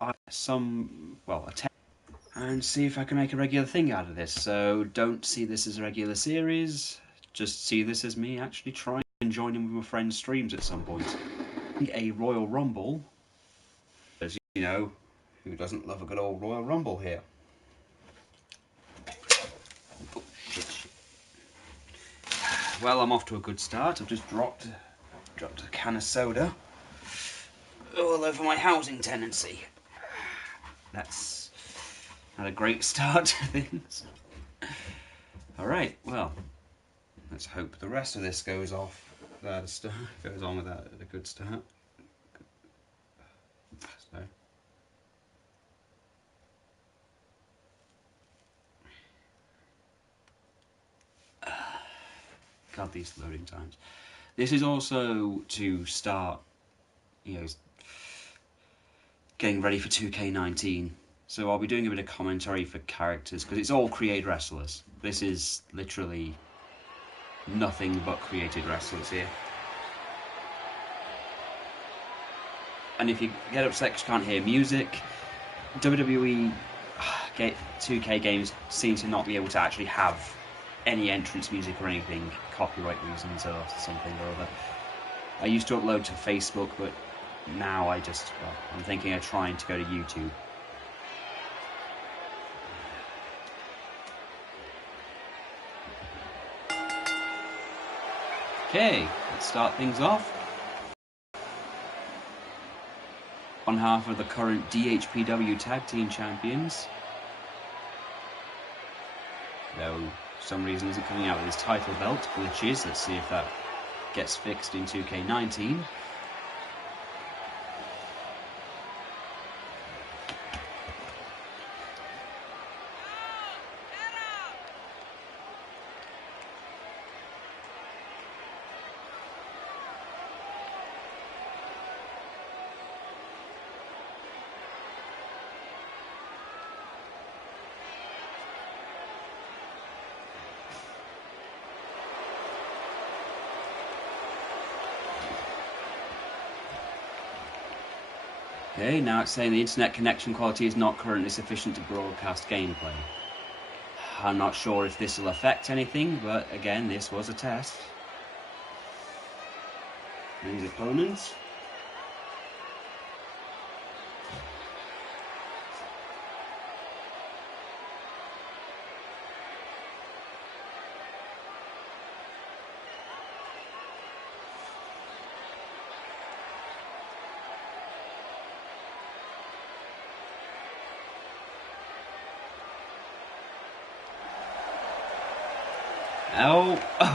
attempt and see if I can make a regular thing out of this. So don't see this as a regular series, just see this as me actually trying and joining with my friends' streams at some point. A Royal Rumble, as you know, who doesn't love a good old Royal Rumble here? Oh, shit. Well, I'm off to a good start. I've just dropped a can of soda all over my housing tenancy. That's not a great start to things. Alright, well, let's hope the rest of this goes on without a good start. So. God, these loading times. This is also to start, getting ready for 2K19. So I'll be doing a bit of commentary for characters, because it's all created wrestlers. This is literally nothing but created wrestlers here. And if you get upset because you can't hear music, WWE 2K games seem to not be able to actually have any entrance music or anything, copyright reasons or something or other. I used to upload to Facebook, but now I'm thinking of trying to go to YouTube. Okay, let's start things off. On behalf of the current DHPW Tag Team Champions, though for some reason isn't coming out with his title belt, glitches. Let's see if that gets fixed in 2K19. Okay, now it's saying the internet connection quality is not currently sufficient to broadcast gameplay. I'm not sure if this will affect anything, but again, this was a test. And his opponents.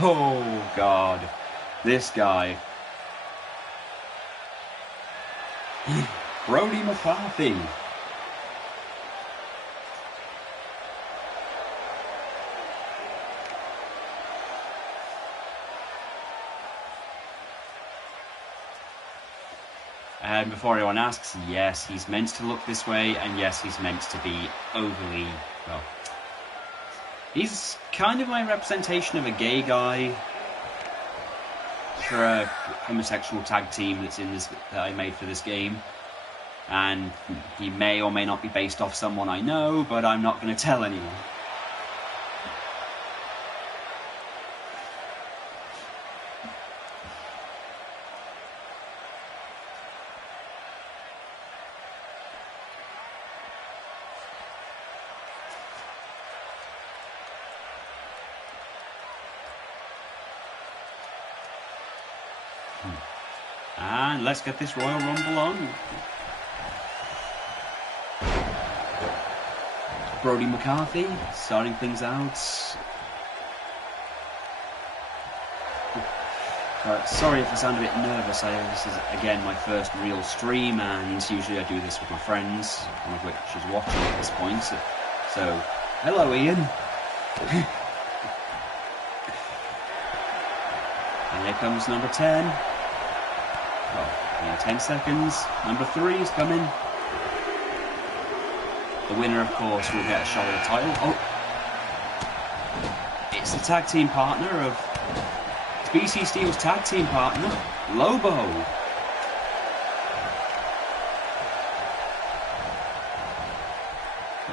Oh God, this guy. Brody McCarthy. And before anyone asks, yes, he's meant to look this way, and yes, he's meant to be overly, well, he's kind of my representation of a gay guy for a homosexual tag team that's in this that I made for this game. And he may or may not be based off someone I know, but I'm not going to tell anyone. And let's get this Royal Rumble on. Brody McCarthy starting things out. Sorry if I sound a bit nervous. This is again my first real stream, and usually I do this with my friends, one of which is watching at this point. So hello, Ian. And here comes number 10. Well, in 10 seconds. Number 3 is coming. The winner, of course, will get a shot at the title. Oh, it's the tag team partner of BC Steel's tag team partner, Lobo.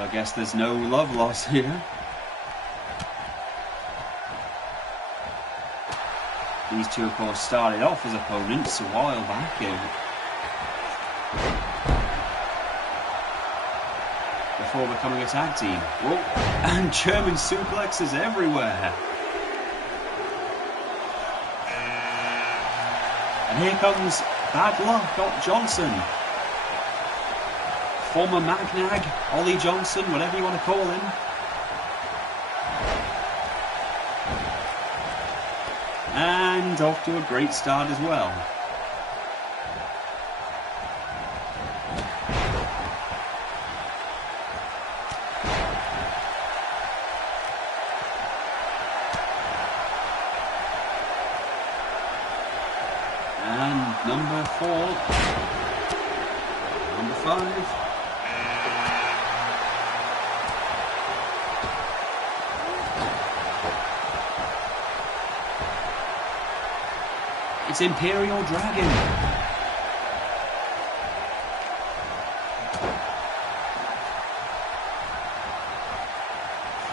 So I guess there's no love lost here. These two, of course, started off as opponents a while back. Before becoming a tag team. Whoa. And German suplexes everywhere. And here comes Bad Luck Johnson. Former Magnag, Ollie Johnson, whatever you want to call him. And off to a great start as well. And number 4. Number 5. It's Imperial Dragon.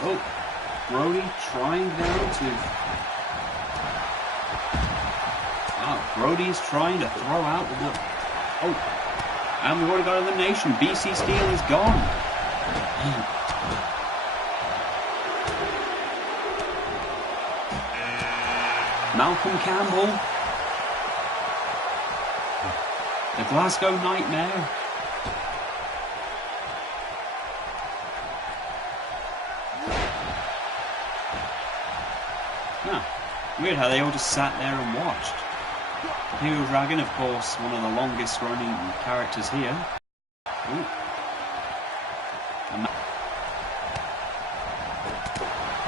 Oh, Brody trying now to... Wow, Brody's trying to throw out the... Oh, and we've already got elimination. BC Steel is gone. Malcolm Campbell. The Glasgow Nightmare. Weird how they all just sat there and watched. Imperial Dragon, of course, one of the longest running characters here.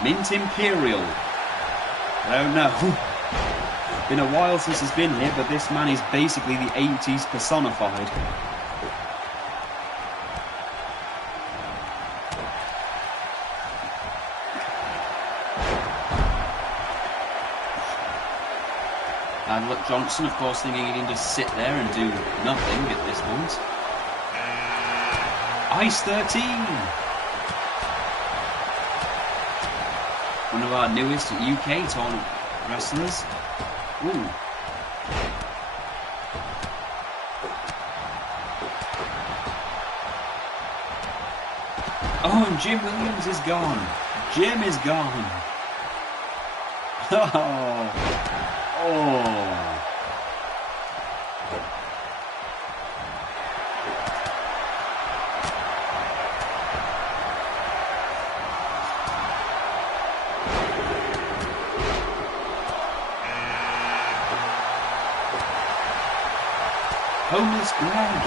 Mint Imperial. I don't know. Been a while since he's been here, but this man is basically the 80s personified. And look, Johnson, of course, thinking he can just sit there and do nothing at this point. Ice 13! One of our newest UK tournament wrestlers. Ooh. Oh, and Jim Williams is gone. Jim is gone. Oh. Oh. Homeless Greg.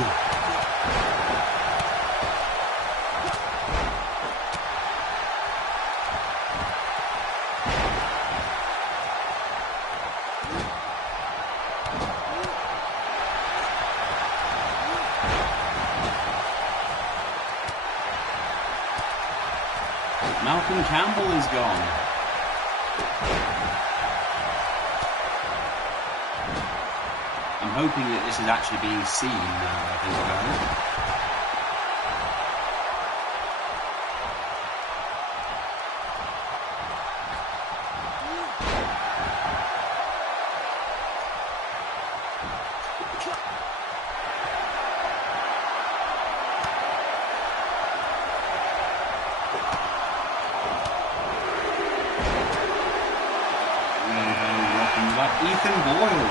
Malcolm Campbell is gone. I'm hoping that this is actually being seen now, I think about it. Ethan Boyle.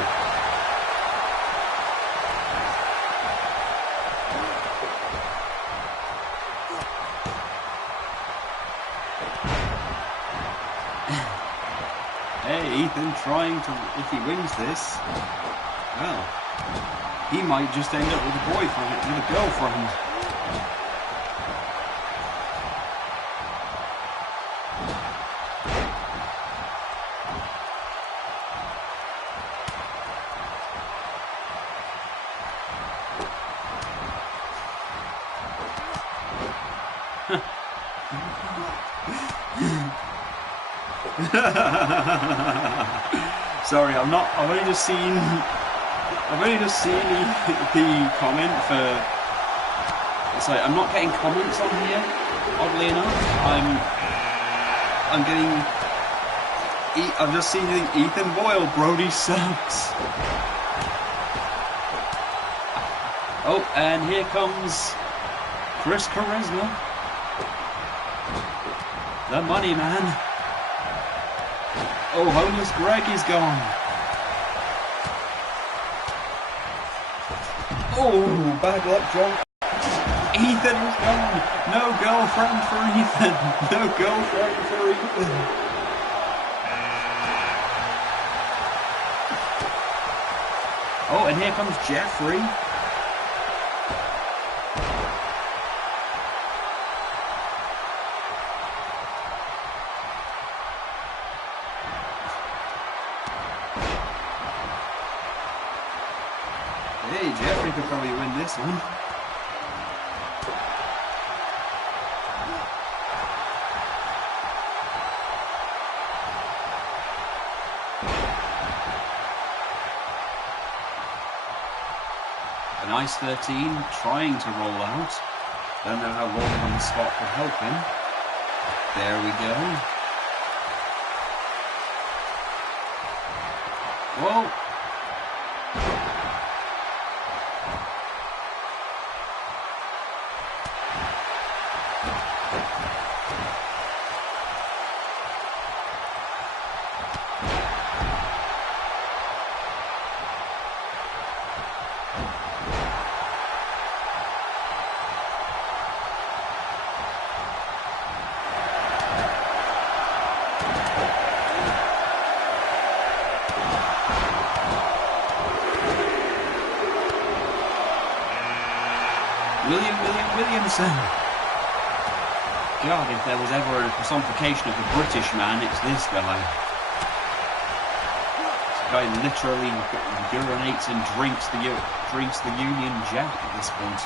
Hey, Ethan trying to, if he wins this, well, he might just end up with a boyfriend, with a girlfriend. Sorry, I've only just seen the comment for So I'm not getting comments on here, oddly enough. I'm getting... I'm just seeing Ethan Boyle, Brody sucks. Oh, and here comes Chris Charisma. The money man. Oh, Homeless Greg is gone. Oh, bad luck, John. Ethan is gone. No girlfriend for Ethan. No girlfriend for Ethan. Oh, and here comes Jeffrey. Hey, Jeffrey could probably win this one. A nice 13, trying to roll out. Don't know how rolling on the spot could help him. There we go. Whoa. Williamson. God, if there was ever a personification of the British man, it's this guy. This guy literally urinates and drinks the Union Jack at this point.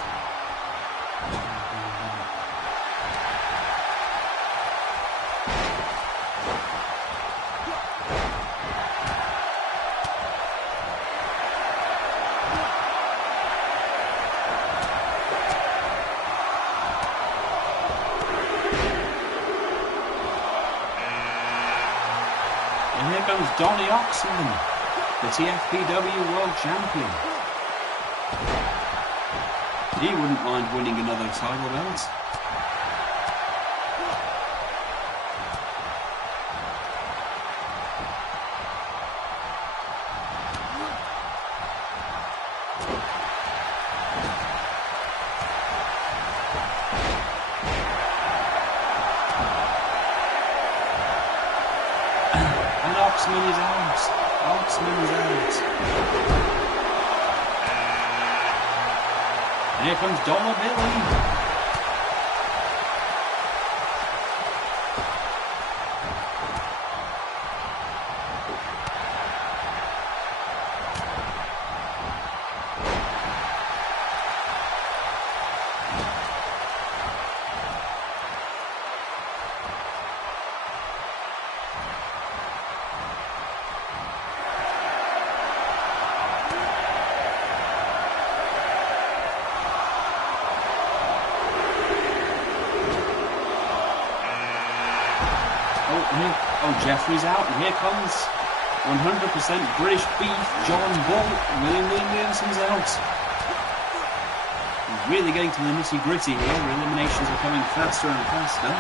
And here comes Donny Oxman, the DHPW World Champion. He wouldn't mind winning another title belt. Oxman is out. Oxman is out. And here comes Dollar Billy. Oh, Jeffrey's out, and here comes 100% British beef, John Bull. Williamson's out. He's really getting to the nitty-gritty here. Eliminations are coming faster and faster.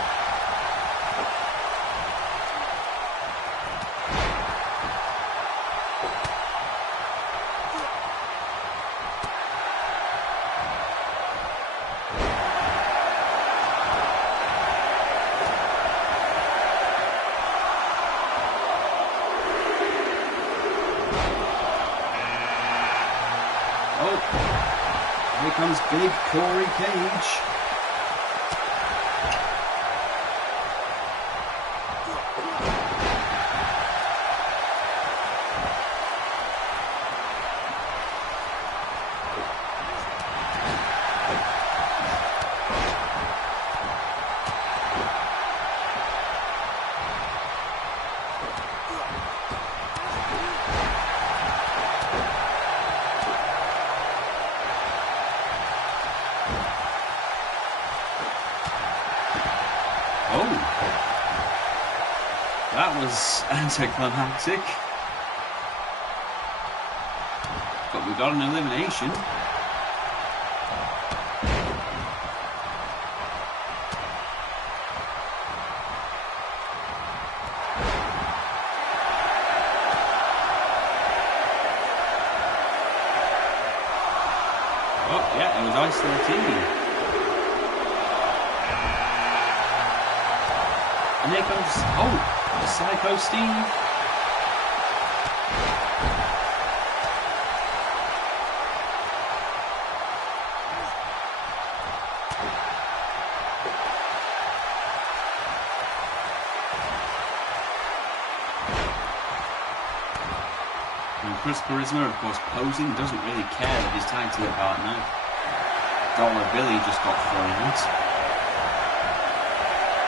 Here comes big Corey Cage. That was anticlimactic. But we got an elimination. Oh, yeah, it was Ice 13. And here comes, the Psycho Steve. And Chris Charisma, of course, posing, doesn't really care that his tag team partner, Dollar Billy, just got thrown out.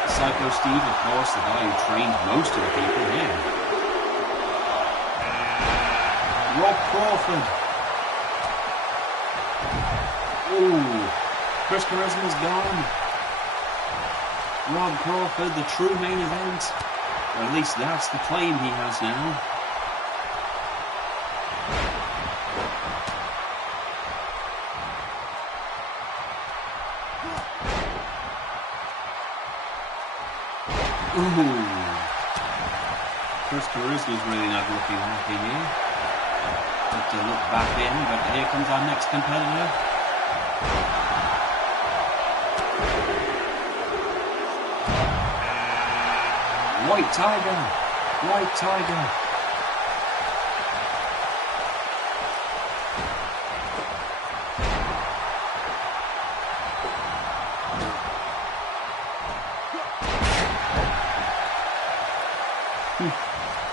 Psycho Steve, of course, the guy who trained most of the people here. Rob Crawford. Ooh, Chris Charisma's gone. Rob Crawford, the true main event. Or at least that's the claim he has now. Ooh. Chris Charisma's really not looking happy here. Have to look back in, but here comes our next competitor. White Tiger. White Tiger.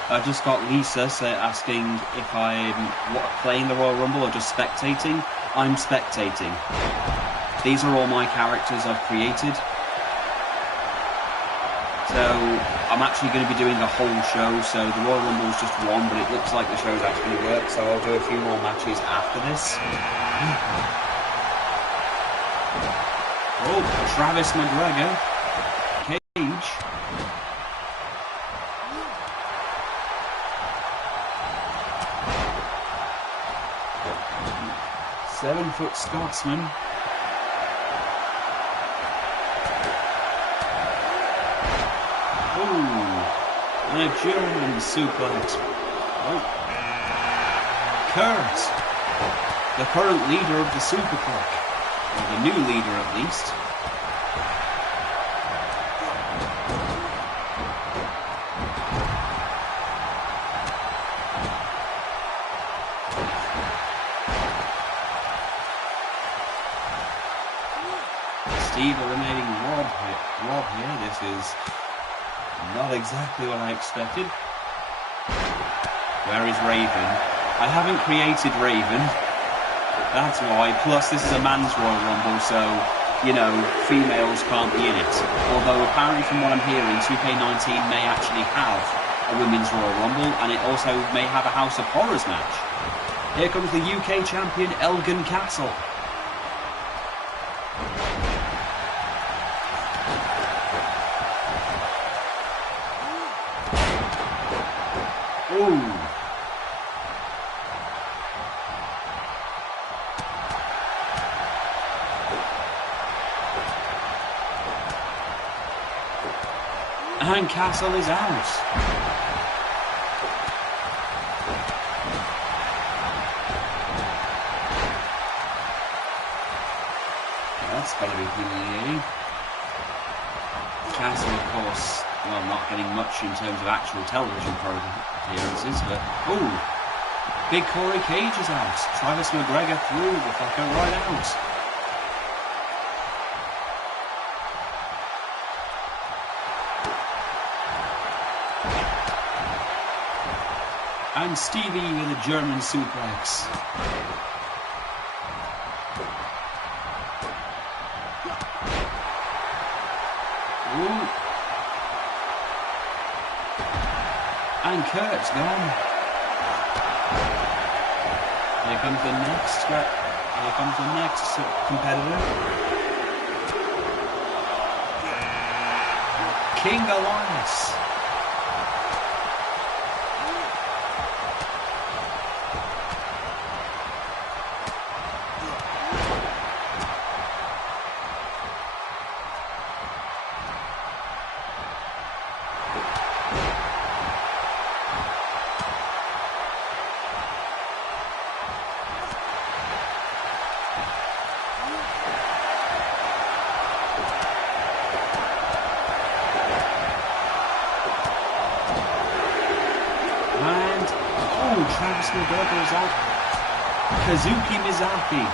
I just got Lisa asking if I'm playing the Royal Rumble or just spectating. I'm spectating. These are all my characters I've created. So I'm actually going to be doing the whole show. So the Royal Rumble is just one, but it looks like the show's actually worked. So I'll do a few more matches after this. Oh, Travis McGregor. Cage. 7-foot Scotsman. Ooh, and a German suplex. Oh. Kurt, the current leader of the Super Click, or the new leader at least. Steve eliminating Rob here. This is not exactly what I expected. Where is Raven? I haven't created Raven. That's why. Plus, this is a man's Royal Rumble, so, you know, females can't be in it. Although, apparently, from what I'm hearing, 2K19 may actually have a women's Royal Rumble, and it also may have a House of Horrors match. Here comes the UK champion, Elgin Castle. Ooh. And Castle is out. That's gotta be humiliating. Castle, of course, well, not getting much in terms of actual television appearances, but ooh, big Corey Cage is out. Travis McGregor threw the fucker right out. And Stevie with a German suplex. Ooh. And Kurt's gone. Here comes the next competitor. King Elias. personal burglar is out. Kazuki Mizaki.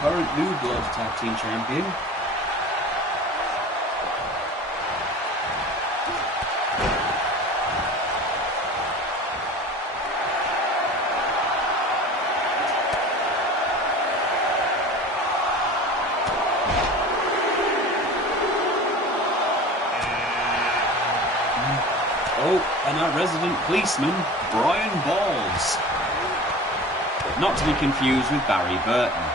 Current New Blood Tag Team Champion. Oh, and our resident policeman, Brian Balls. Not to be confused with Barry Burton.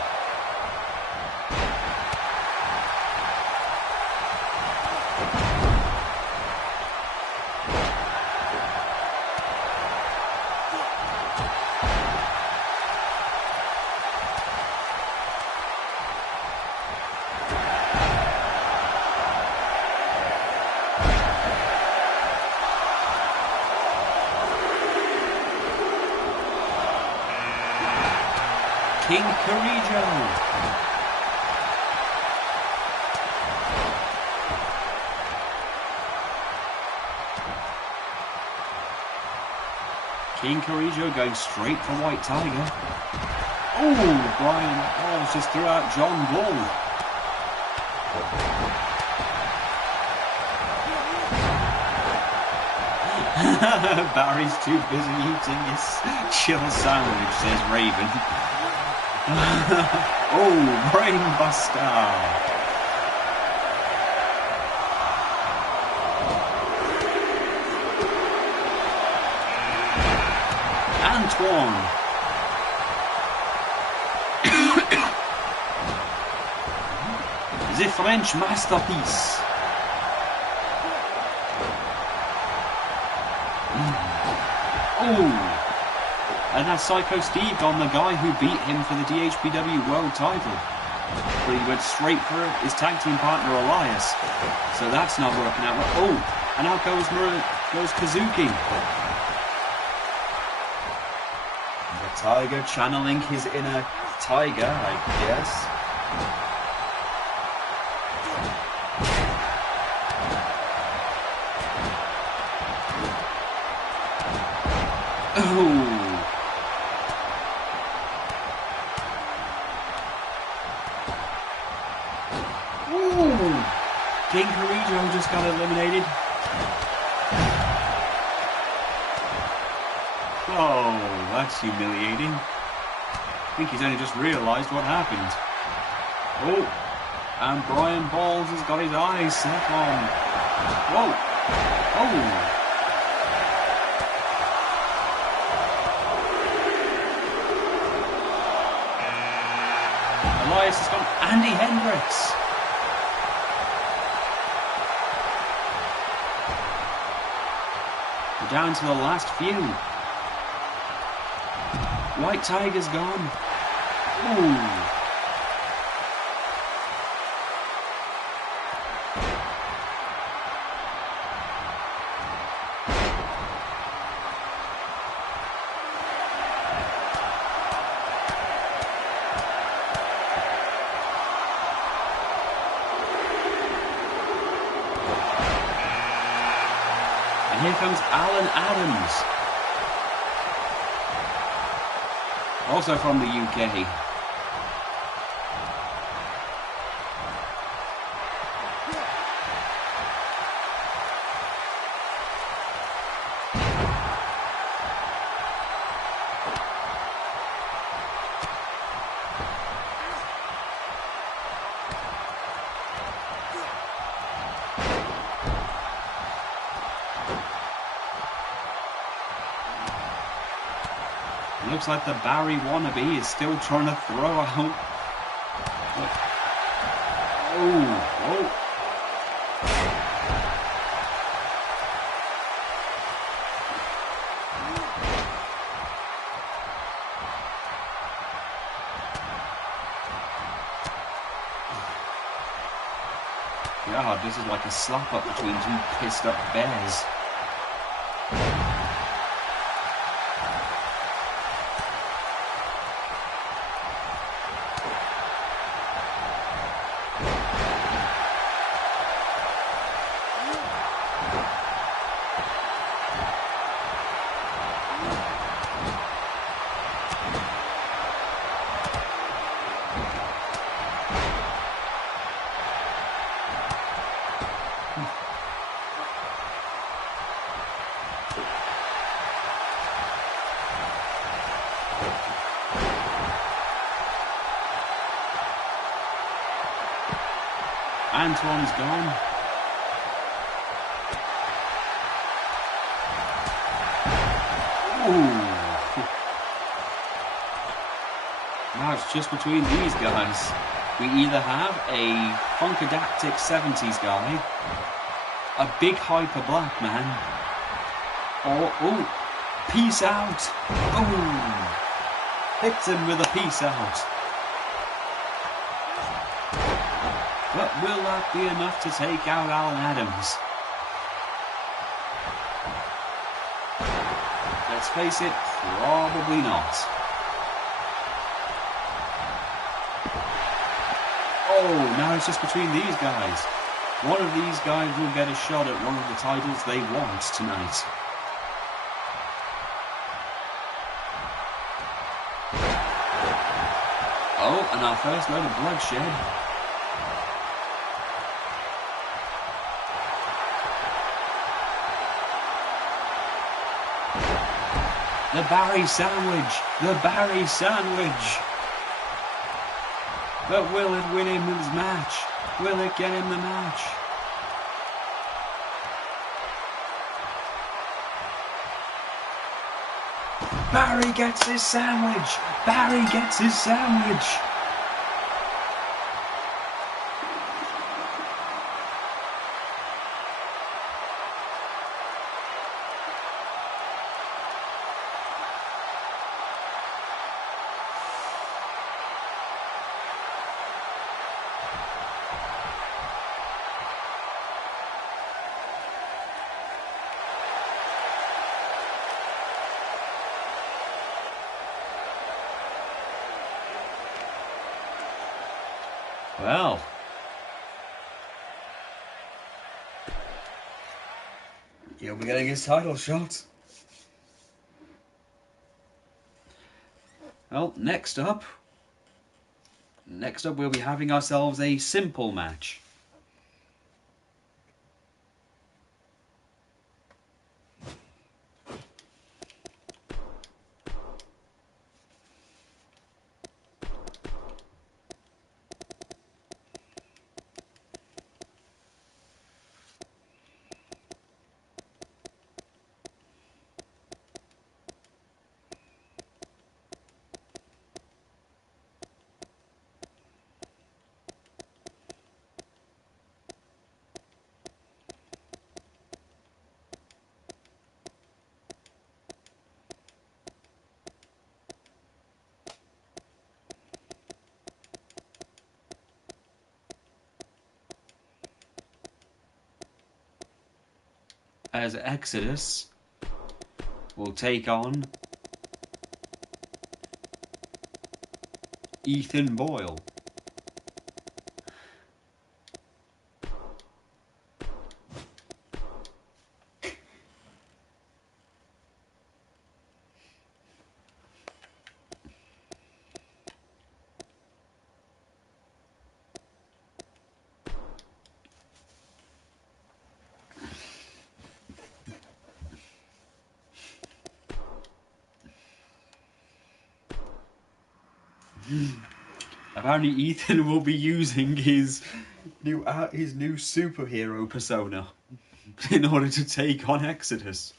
King Karijo. King Karijo going straight for White Tiger. Oh, Brian Balls just threw out John Bull. Barry's too busy eating his chill sandwich, says Raven. Oh, Brainbuster! Antoine! The French masterpiece! Oh! And that's Psycho Steve on the guy who beat him for the DHPW World title. But he went straight for his tag team partner Elias. So that's not working out well. Oh, and out goes Kazuki. And the Tiger channeling his inner tiger, I guess. Oh. King Karijo just got eliminated. Oh, that's humiliating. I think he's only just realised what happened. Oh, and Brian Balls has got his eyes set on. Whoa. Oh. Elias has got Andy Hendricks. Down to the last few. White Tiger's gone. Ooh. And here comes Alan Adams. Also from the UK. Looks like the Barry wannabe is still trying to throw out. Oh. God, this is like a slap up between two pissed up bears. Antoine's gone. Ooh. Now it's just between these guys. We either have a funkadactic 70s guy, a big hyper black man, or, oh, peace out. Oh, hits him with a peace out. But will that be enough to take out Alan Adams? Let's face it, probably not. Oh, now it's just between these guys. One of these guys will get a shot at one of the titles they want tonight. Oh, and our first load of bloodshed. The Barry sandwich! The Barry sandwich! But will it win him his match? Will it get him the match? Barry gets his sandwich! Barry gets his sandwich! Well, he'll be getting his title shot. Well, next up we'll be having ourselves a simple match. As Exodus will take on Ethan Boyle. Apparently Ethan will be using his new superhero persona in order to take on Exodus.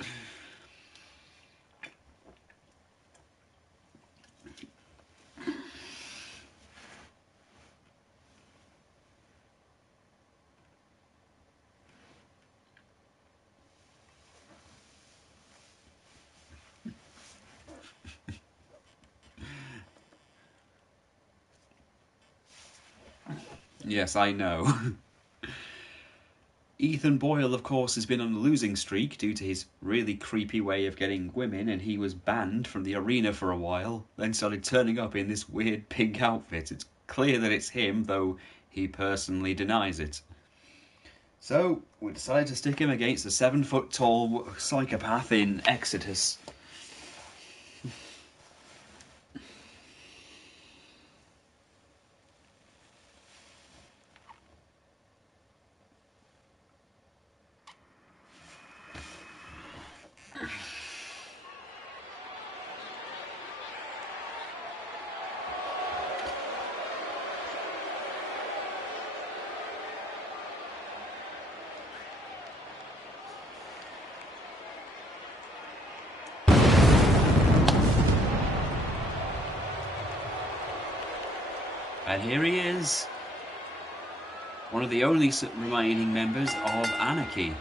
Yes, I know. Ethan Boyle, of course, has been on a losing streak due to his really creepy way of getting women, and he was banned from the arena for a while, then started turning up in this weird pink outfit. It's clear that it's him, though he personally denies it. So, we decided to stick him against a 7-foot-tall psychopath in Exodus. And here he is, one of the only remaining members of Anarchy.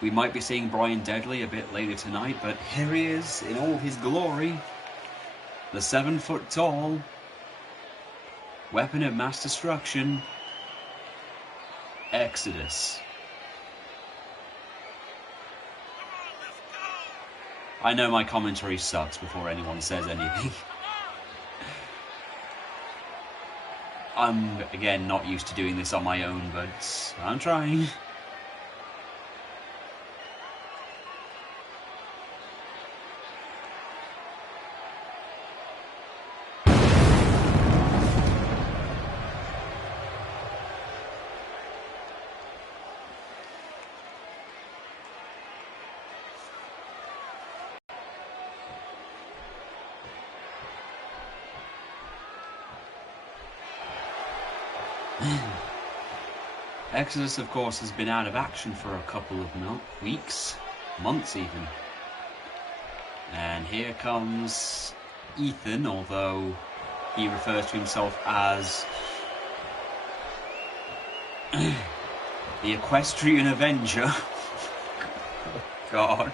We might be seeing Brian Deadly a bit later tonight, but here he is in all his glory. The 7-foot-tall weapon of mass destruction, Exodus. I know my commentary sucks before anyone says anything. I'm, again, not used to doing this on my own, but I'm trying. Exodus, of course, has been out of action for a couple of weeks, months even. And here comes Ethan, although he refers to himself as the Equestrian Avenger. God.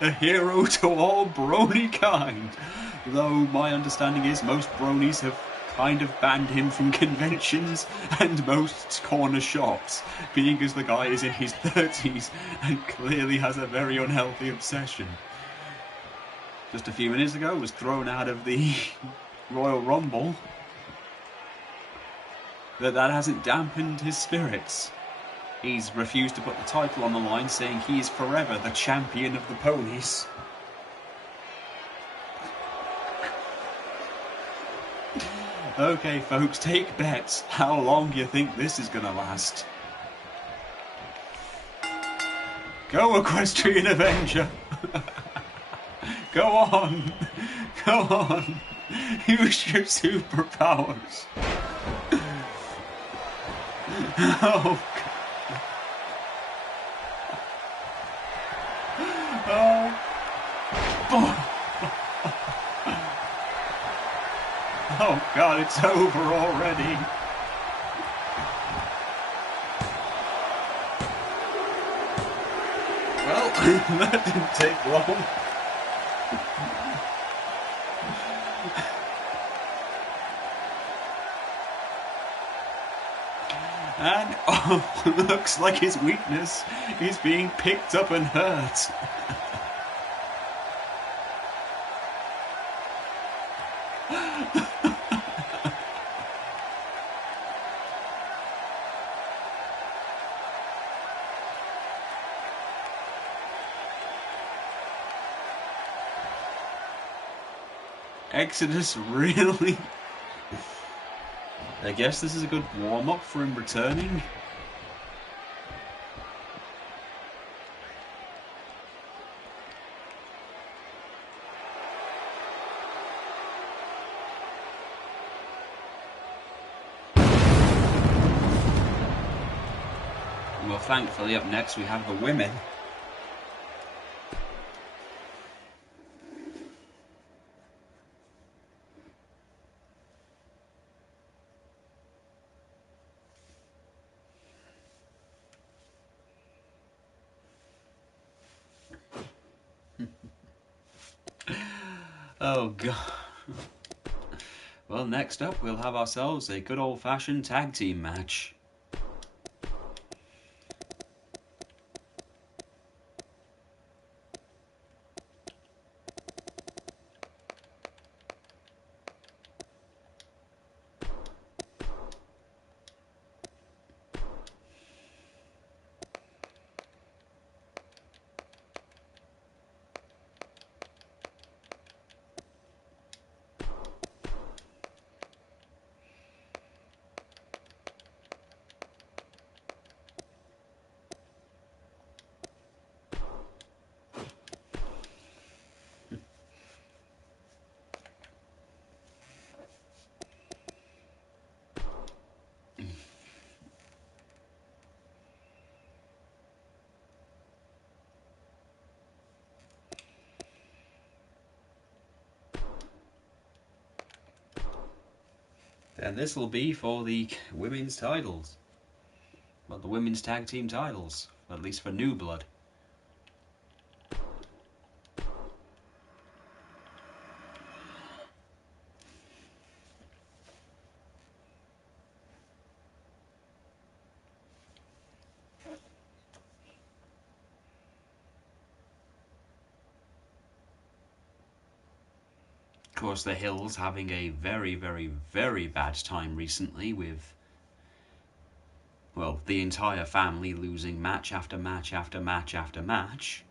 A hero to all brony kind. Though my understanding is most bronies have kind of banned him from conventions and most corner shops, being as the guy is in his 30s and clearly has a very unhealthy obsession. Just a few minutes ago was thrown out of the Royal Rumble. But that hasn't dampened his spirits. He's refused to put the title on the line, saying he is forever the champion of the ponies. Okay, folks, take bets. How long do you think this is going to last? Go, Equestrian Avenger! Go on! Go on! Use your superpowers! Oh, God. Oh. Oh God, it's over already. Well, that didn't take long. And, oh, looks like his weakness is being picked up and hurt. Exodus, really? I guess this is a good warm-up for him returning. Well, thankfully, up next we have the women. Oh, God. Well, next up, we'll have ourselves a good old-fashioned tag team match. And this will be for the women's titles. Well, the women's tag team titles, at least for New Blood. Of course, the Hills having a very, very, very bad time recently with, well, the entire family losing match after match after match after match.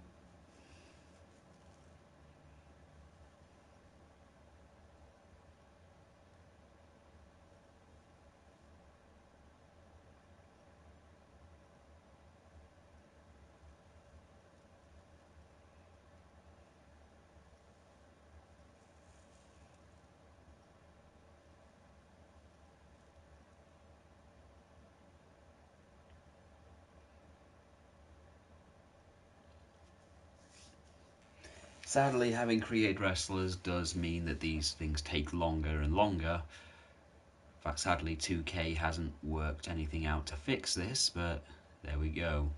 Sadly, having created wrestlers does mean that these things take longer and longer. In fact, sadly, 2K hasn't worked anything out to fix this, but there we go.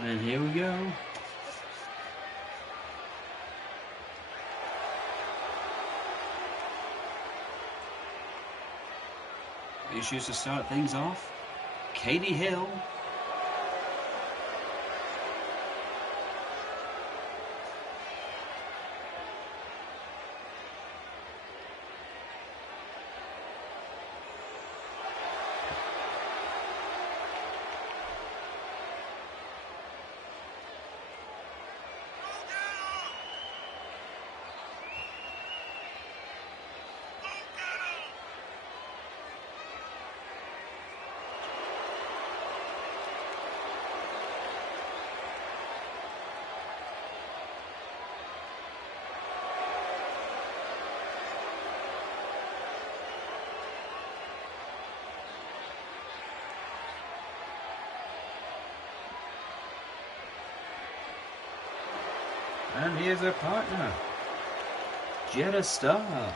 And here we go. Issues to start things off. Katie Hill. And here's her partner, Jetta Star.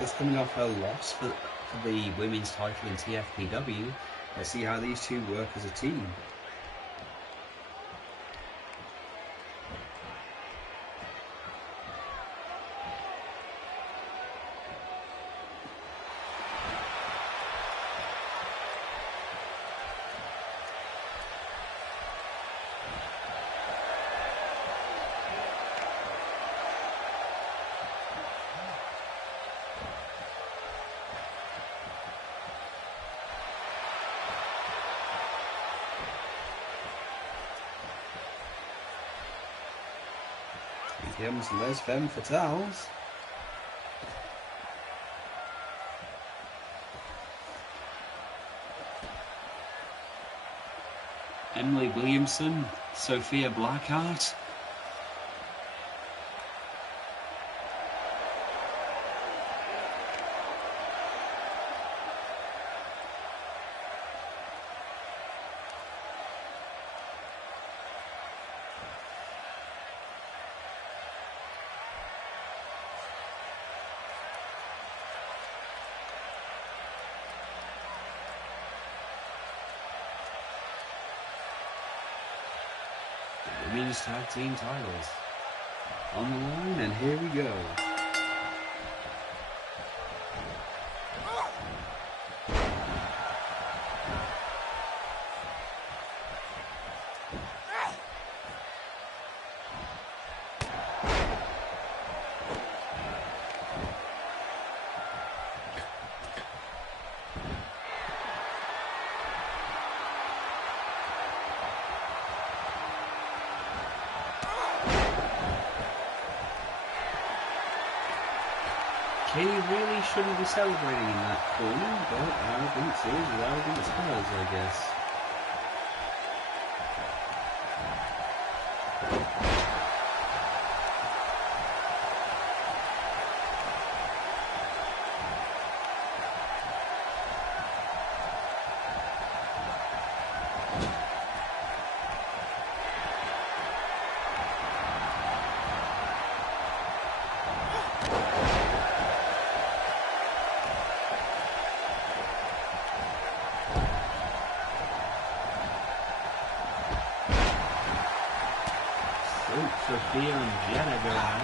Just coming off her loss for the women's title in TFPW. Let's see how these two work as a team. Here comes Les Femme Fatales. Emily Williamson, Sophia Blackheart. Women's tag team titles on the line, and here we go. He really shouldn't be celebrating in that corner, but arrogance is arrogance has, I guess. Sophia and Jenna go out.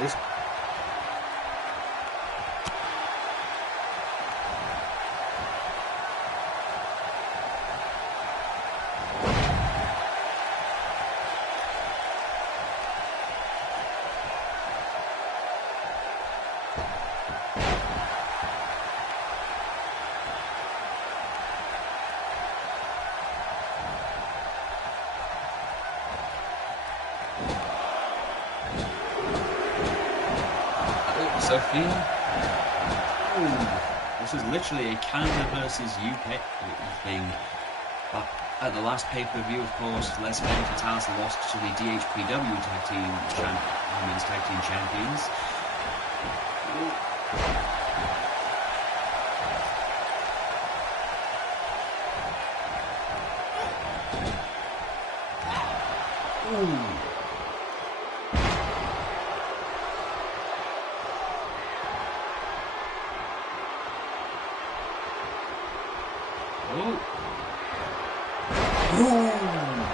This Sophia. Oh, this is literally a Canada versus UK thing. But at the last pay-per-view, of course, Les Bentley Fatalis lost to the DHPW Women's Tag Team Champions. Ooh.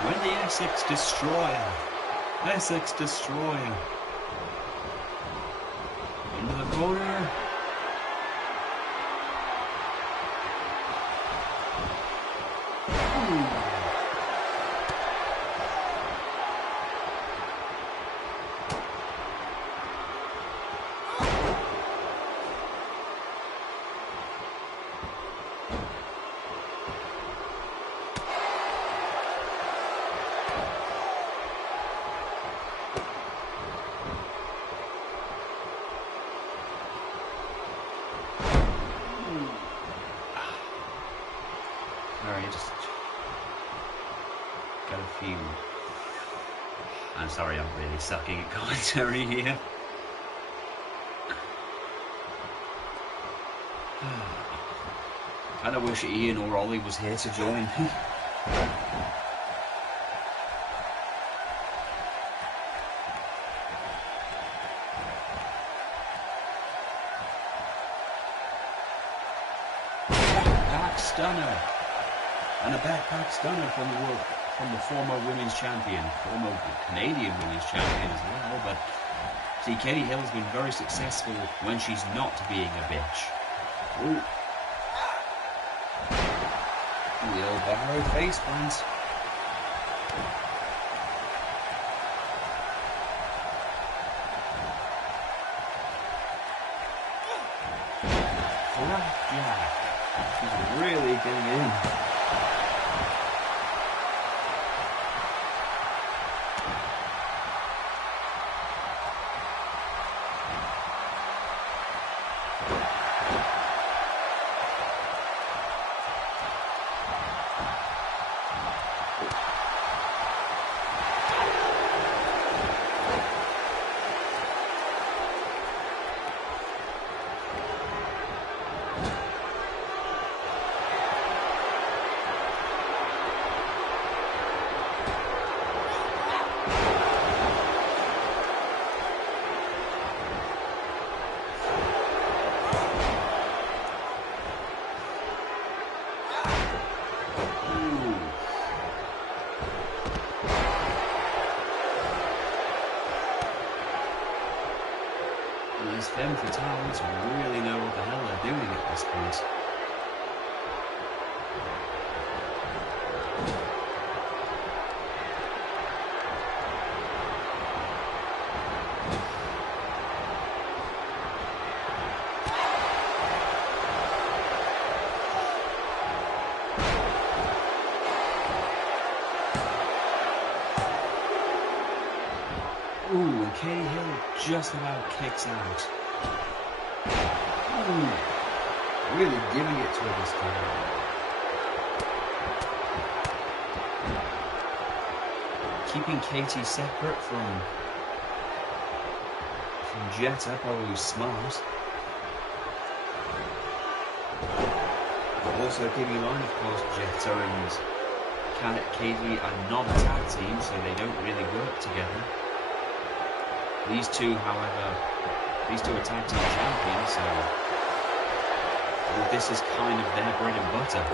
When the Essex Destroyer. Into the corner. Sorry, just got a few. I'm sorry, I'm really sucking at commentary here. Kinda wish Ian or Ollie was here to join me. backpack stunner. And a backpack stunner from the former women's champion, former Canadian women's champion as well. But see, Katie Hill's been very successful when she's not being a bitch. Ooh. The old Barrow face plant. Flapjack. She's really getting in. These femme fatales really know what the hell they're doing at this point. Ooh, and Katie Hill just about kicks out. Ooh, really giving it to her this time. Keeping Katie separate from Jetta, probably smart. Also keeping in mind, of course, Jetta and Katie are not a tag team, so they don't really work together. These two, however, are tag team champions, so this is kind of their bread and butter.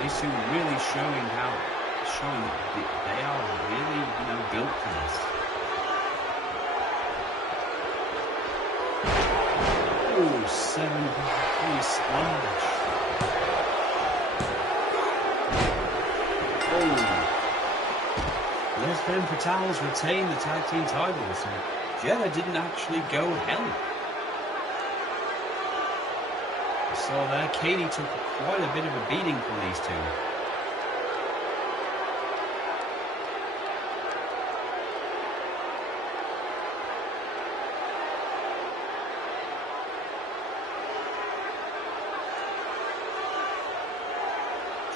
These two really showing that they are really, built for this. Ooh, 7 splash. Oh, Les Femme Fatales retain the tag team titles, and Jetta didn't actually go hell. So there, Katie took quite a bit of a beating from these two.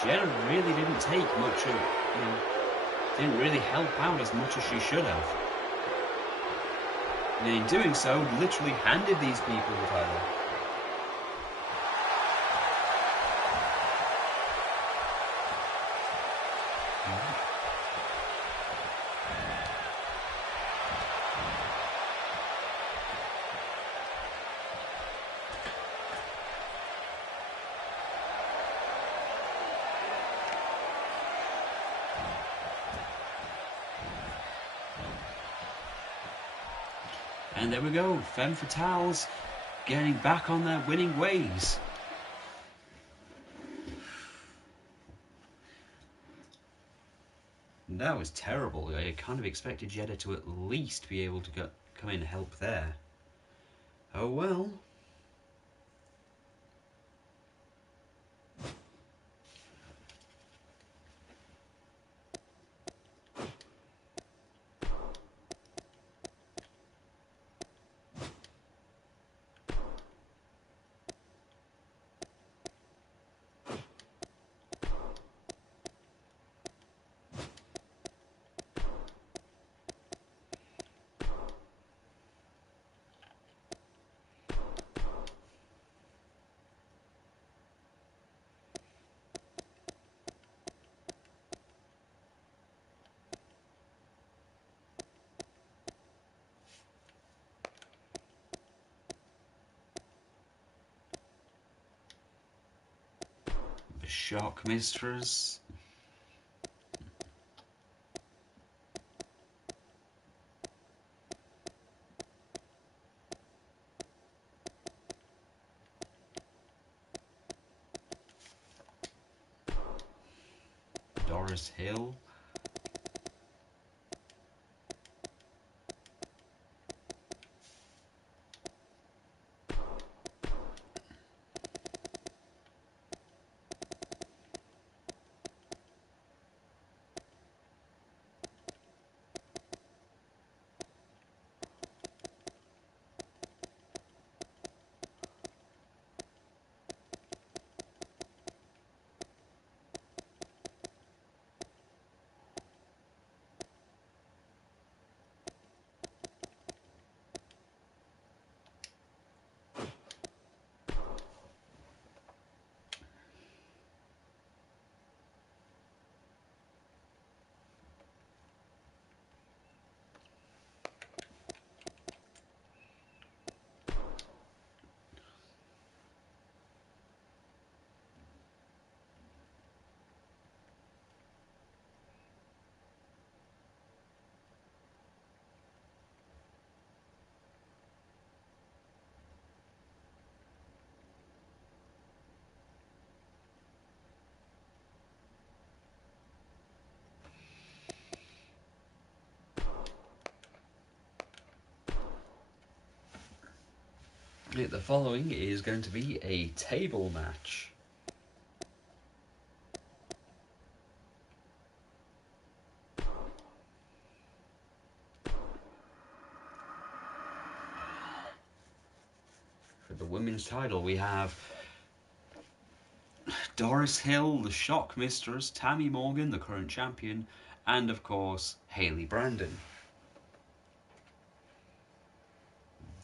Jetta really didn't take much of, didn't really help out as much as she should have. And in doing so, literally handed these people the title. And there we go, Femme Fatales getting back on their winning ways. That was terrible. I kind of expected Jeddah to at least be able to come in and help there. Oh well. The Shock Mistress. Doris Hill. The following is going to be a table match. For the women's title, we have Doris Hill, the Shock Mistress, Tammy Morgan, the current champion, and of course, Hayley Brandon.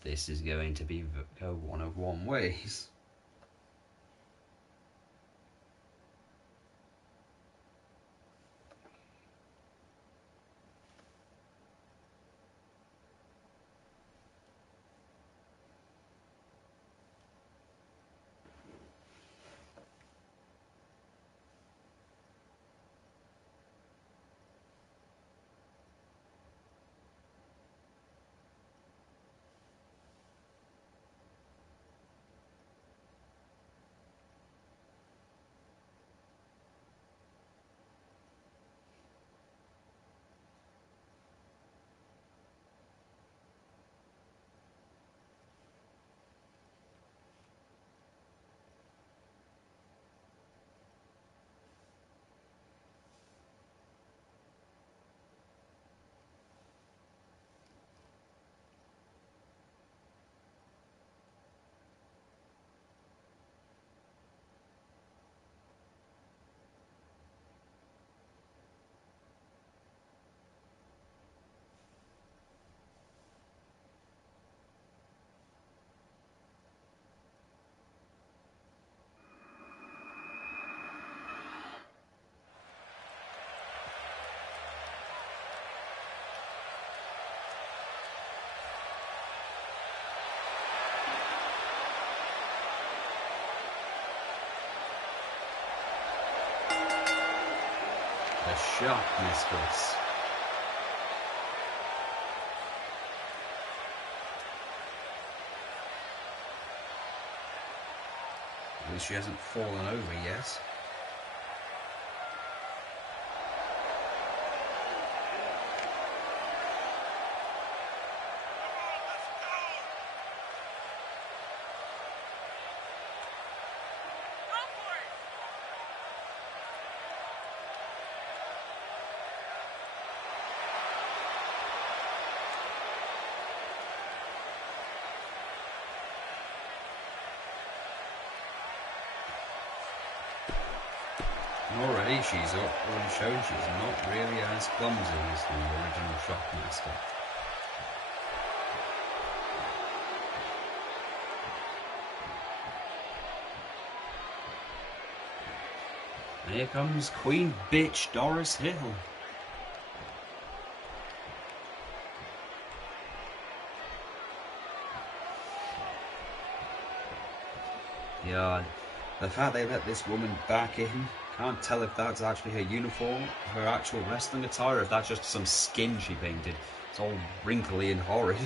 This is going to go one of one ways. The Shock Mistress. At least she hasn't fallen over yet. Already she's already shown she's not really as clumsy as the original Shockmaster. And here comes Queen Bitch Doris Hill. Yeah, the fact they let this woman back in, can't tell if that's actually her uniform, her actual wrestling attire, or if that's just some skin she painted. It's all wrinkly and horrid.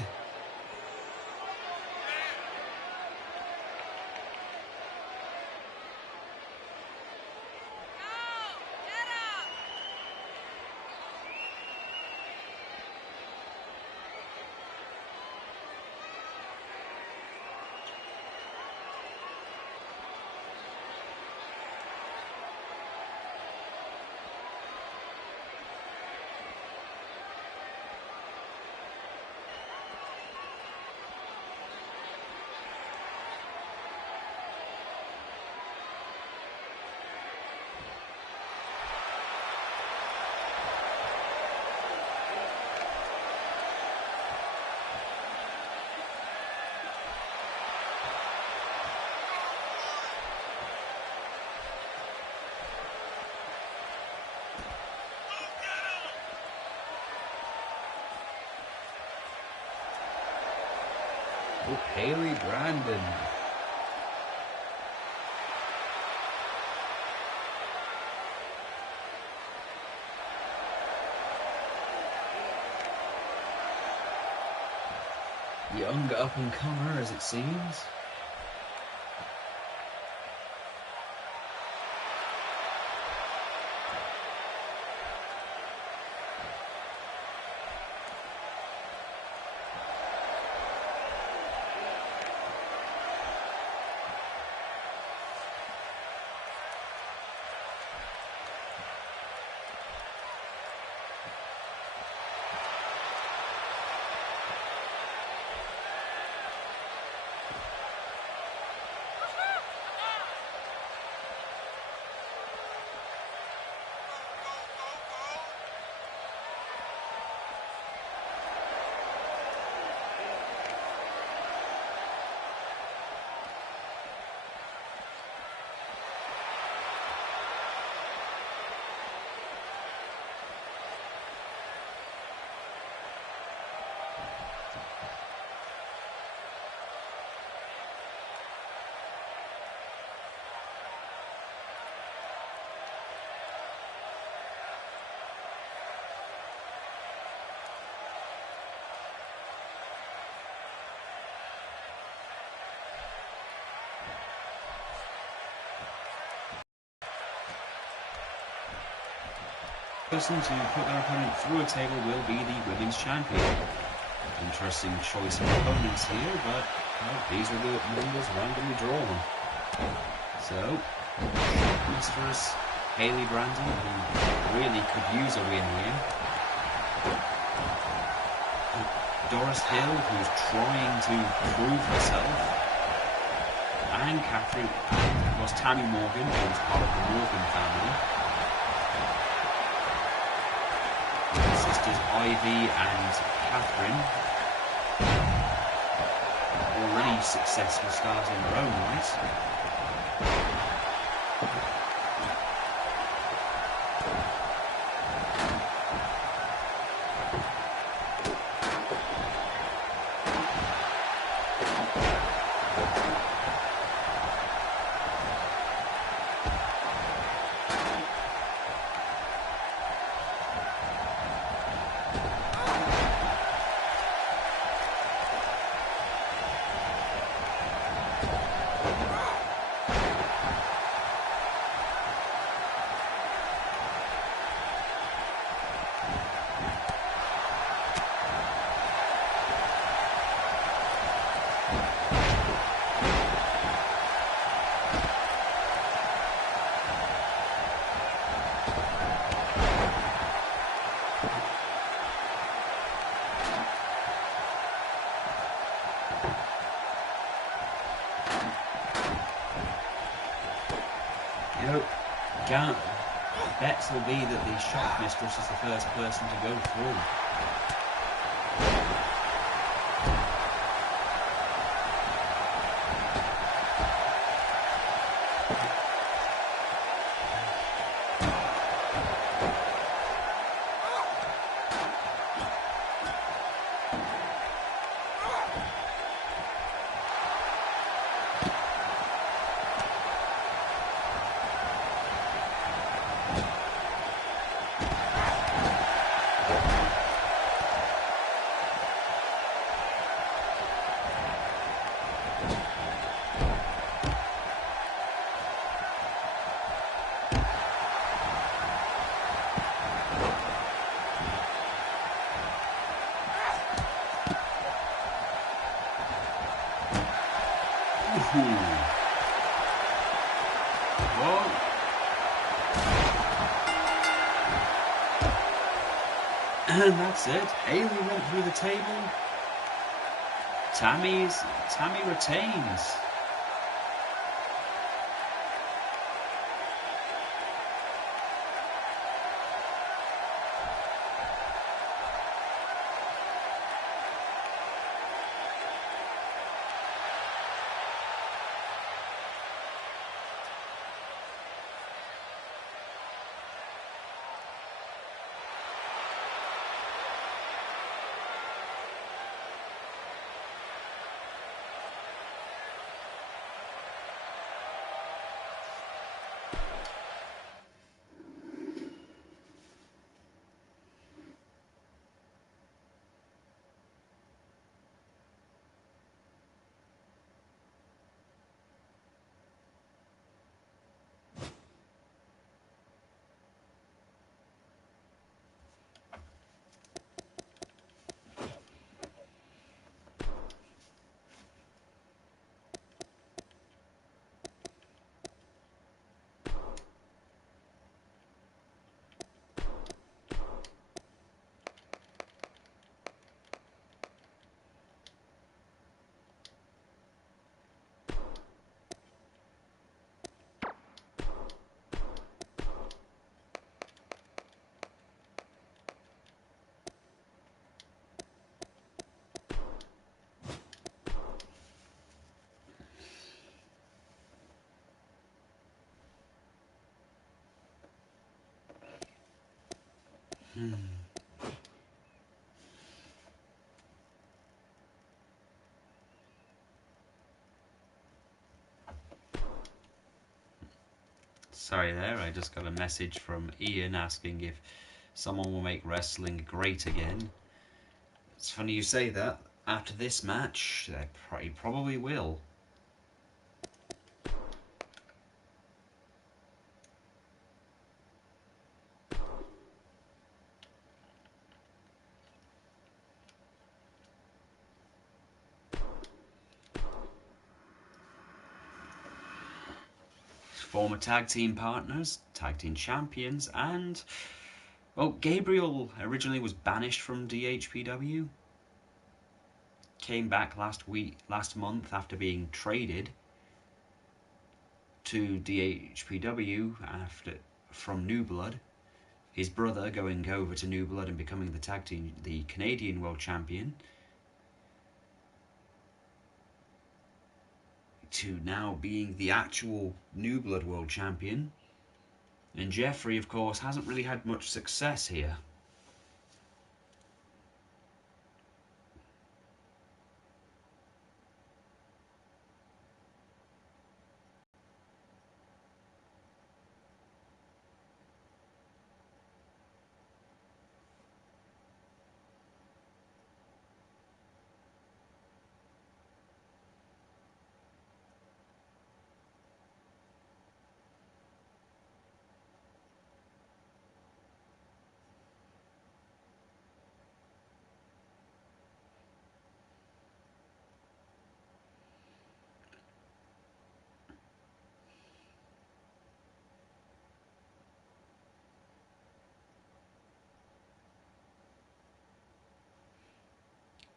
Oh, Haley Brandon. Young up-and-comer, as it seems. Person to put their opponent through a table will be the women's champion. Interesting choice of opponents here, but well, these are the numbers randomly drawn. So, Mistress Haley Brandon, who really could use a win here. Doris Hill, who's trying to prove herself. And Catherine, and of course Tammy Morgan, who's part of the Morgan family. Sisters Ivy and Catherine, already successful stars in their own right. You know, bets will be that the Shock Mistress is the first person to go through. Whoa. And that's it. Haley went through the table. Tammy retains. Sorry there, I just got a message from Ian asking if someone will make wrestling great again. It's funny you say that. After this match, he probably will. Former tag team partners, tag team champions, and well, Gabriel originally was banished from DHPW. Came back last month after being traded to DHPW from New Blood. His brother going over to New Blood and becoming the Canadian World Champion. To now being the actual New Blood World Champion. And Jeffrey, of course, hasn't really had much success here.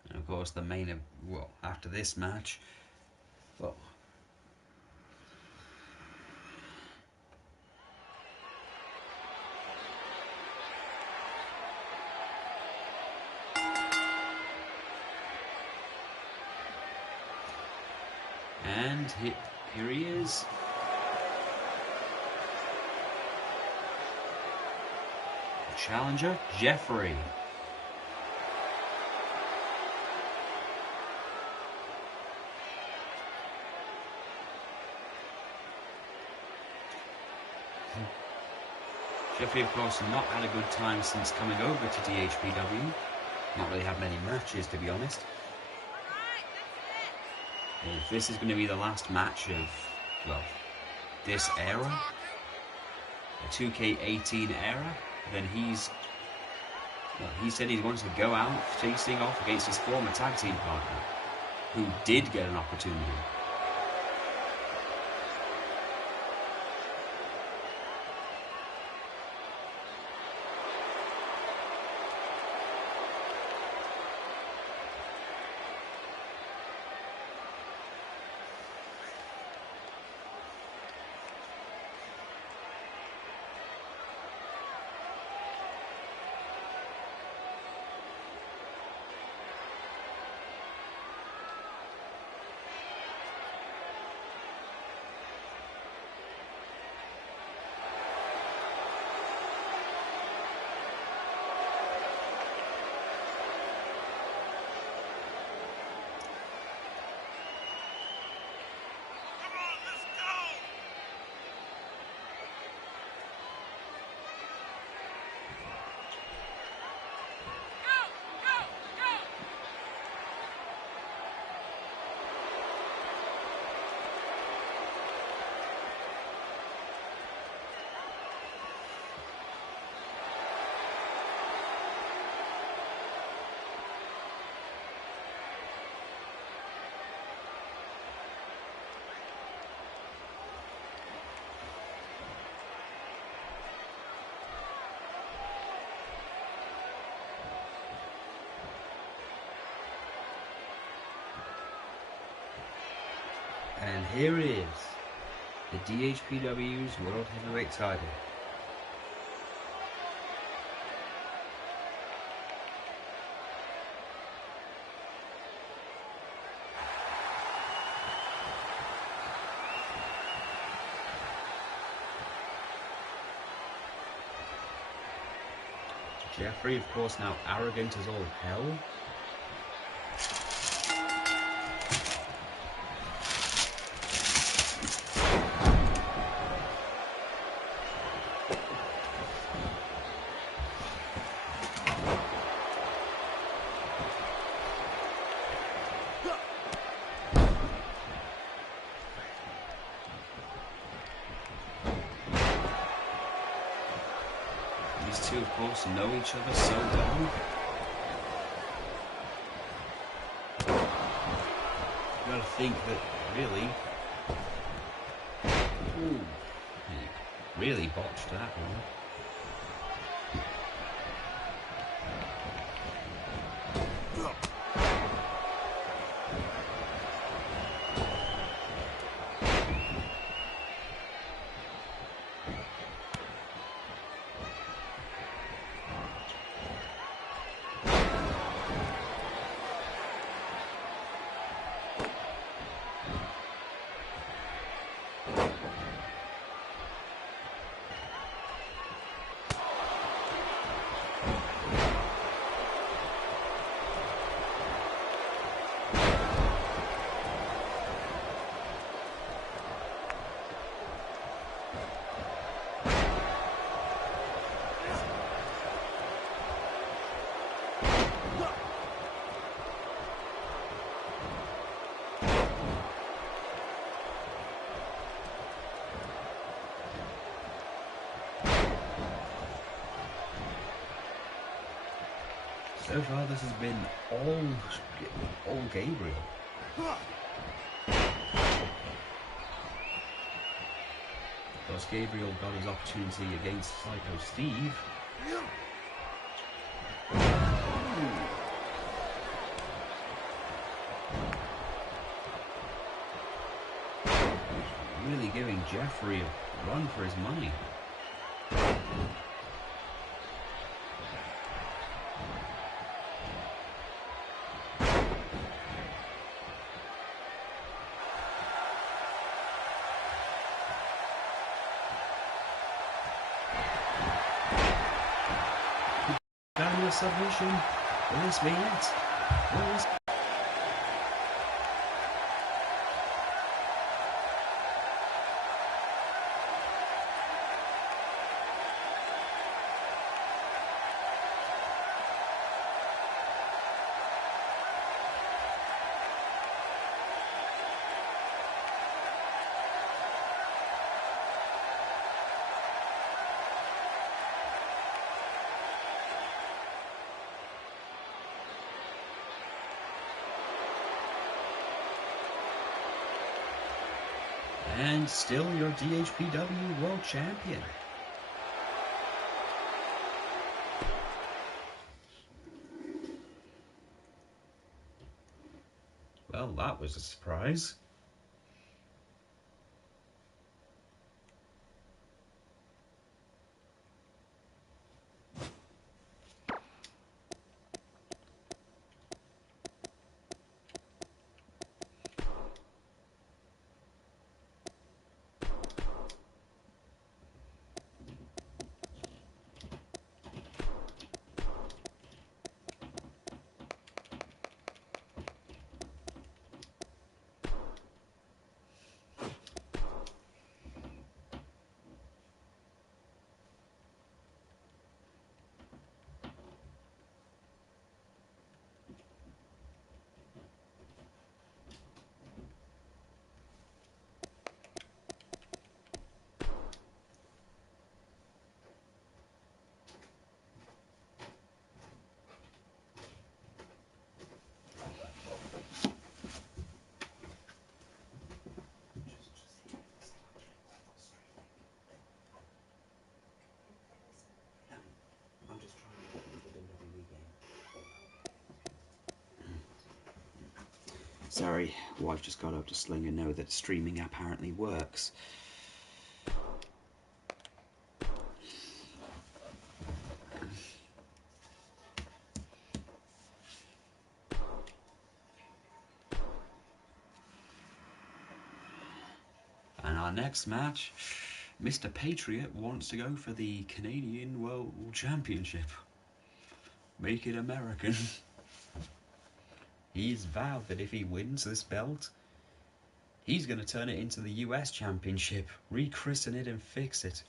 And of course, after this match, well, And here he is. The challenger, Jeffrey. Jeffrey, of course, not had a good time since coming over to DHPW. Not really had many matches, to be honest. If this is going to be the last match of, well, this era, the 2K18 era, then he said he wants to go out facing off against his former tag team partner, who did get an opportunity. And here is the DHPW's World Heavyweight title. Jeffrey, of course, now arrogant as all hell. These two, of course, know each other so well. You gotta think that, really... Ooh, he really botched that one. So far, this has been all Gabriel. Of course, Gabriel got his opportunity against Psycho Steve. Really giving Jeffrey a run for his money. submission. Will this be it? Will this... And still your DHPW World Champion. Well, that was a surprise. Sorry, wife just got up to sling a note that streaming apparently works. And our next match, Mr. Patriot wants to go for the Canadian World Championship. Make it American. He's vowed that if he wins this belt, he's going to turn it into the US Championship, rechristen it and fix it.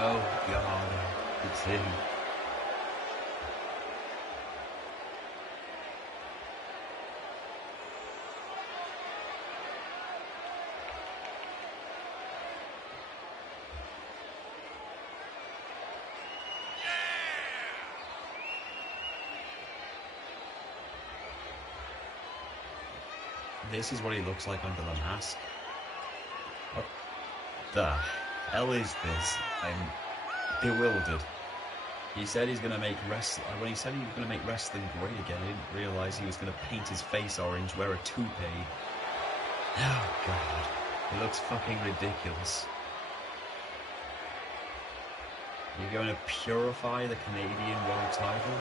Oh God, it's him. This is what he looks like under the mask. What the hell is this? I'm bewildered. He said he's going to make when he said he was going to make wrestling great again, I didn't realise he was going to paint his face orange, wear a toupee. Oh God, he looks fucking ridiculous. You're going to purify the Canadian World title?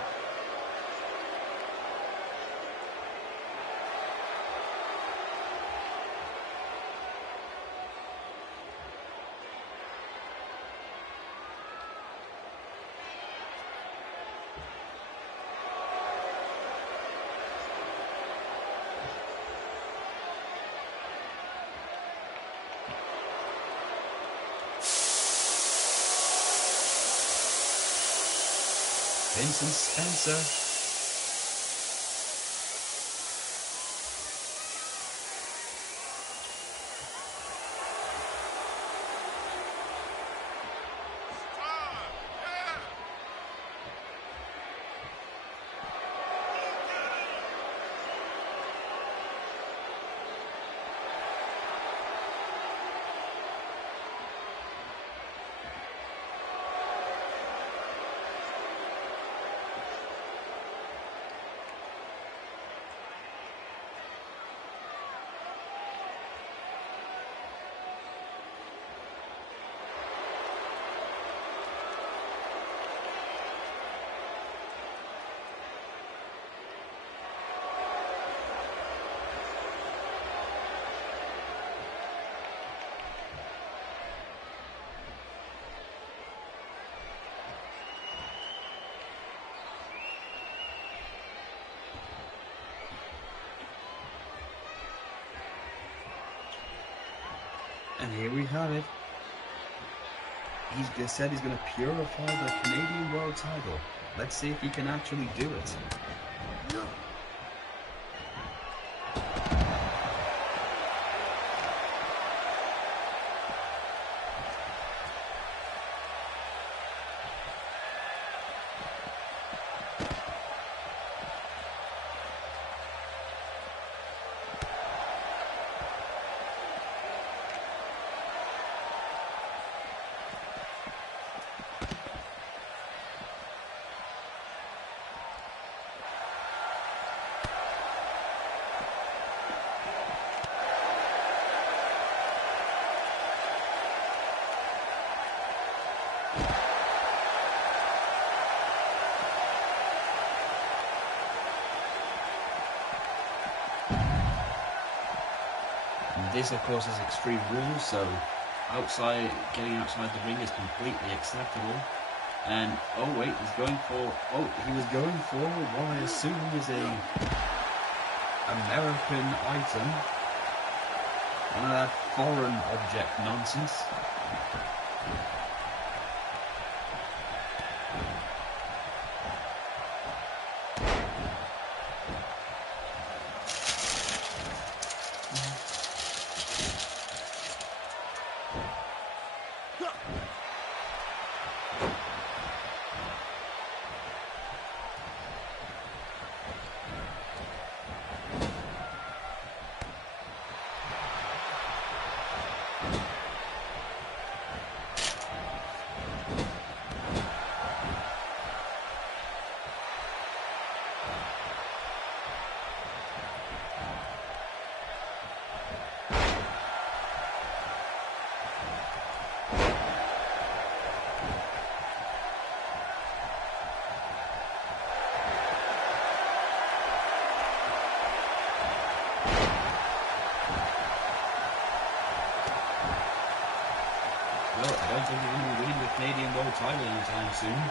Vincent Spencer. And here we have it. He's said he's going to purify the Canadian World title. Let's see if he can actually do it. This, of course, is extreme rules, so getting outside the ring is completely acceptable. And oh wait, he was going for what I assume is a American item, none of that foreign object nonsense. Well, I don't think he's going to win the Canadian World title anytime soon.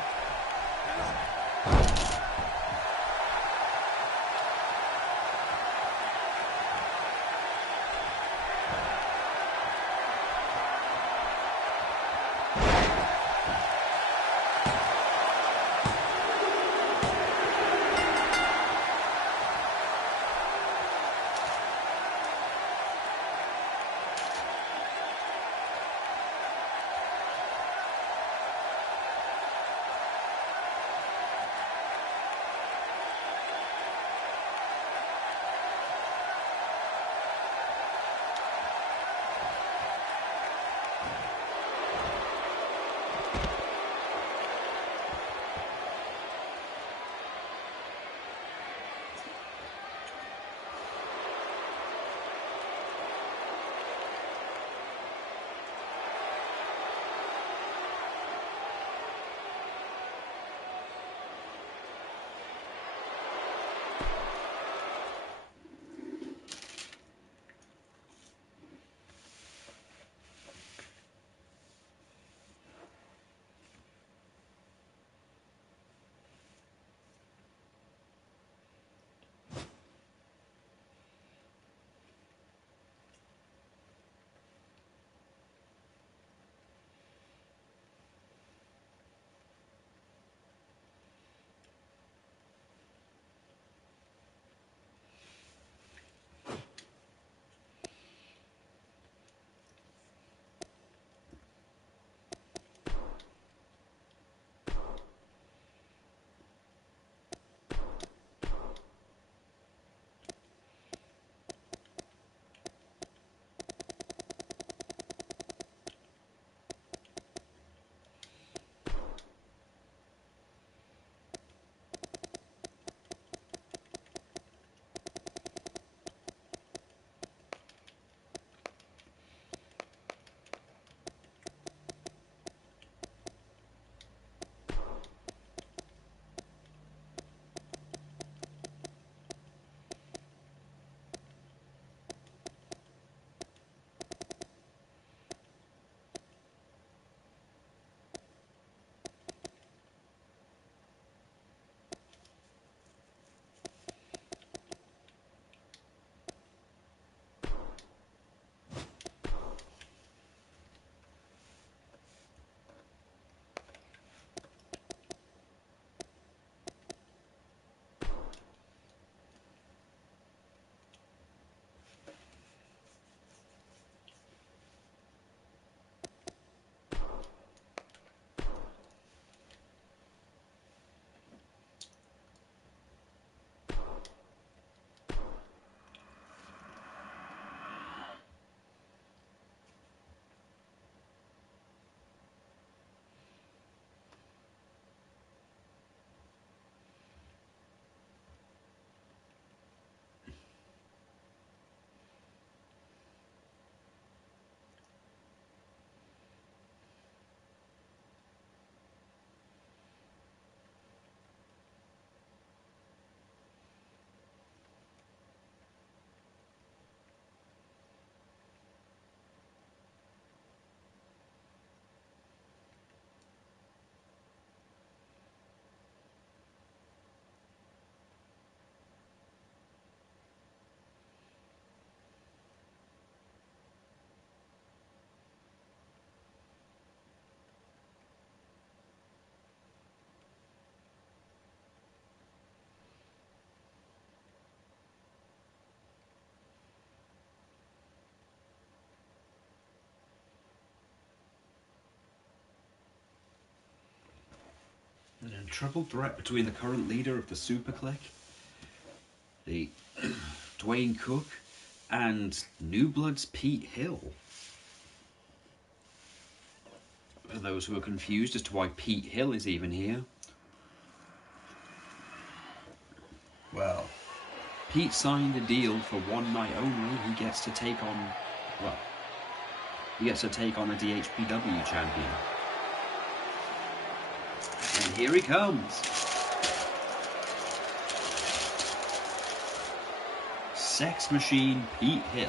And a triple threat between the current leader of the Super Clique, the Dwayne Cook, and New Blood's Pete Hill. For those who are confused as to why Pete Hill is even here, well, Pete signed a deal for one night only. He gets to take on, well, he gets to take on a DHPW champion. And here he comes. Sex Machine Pete Hill.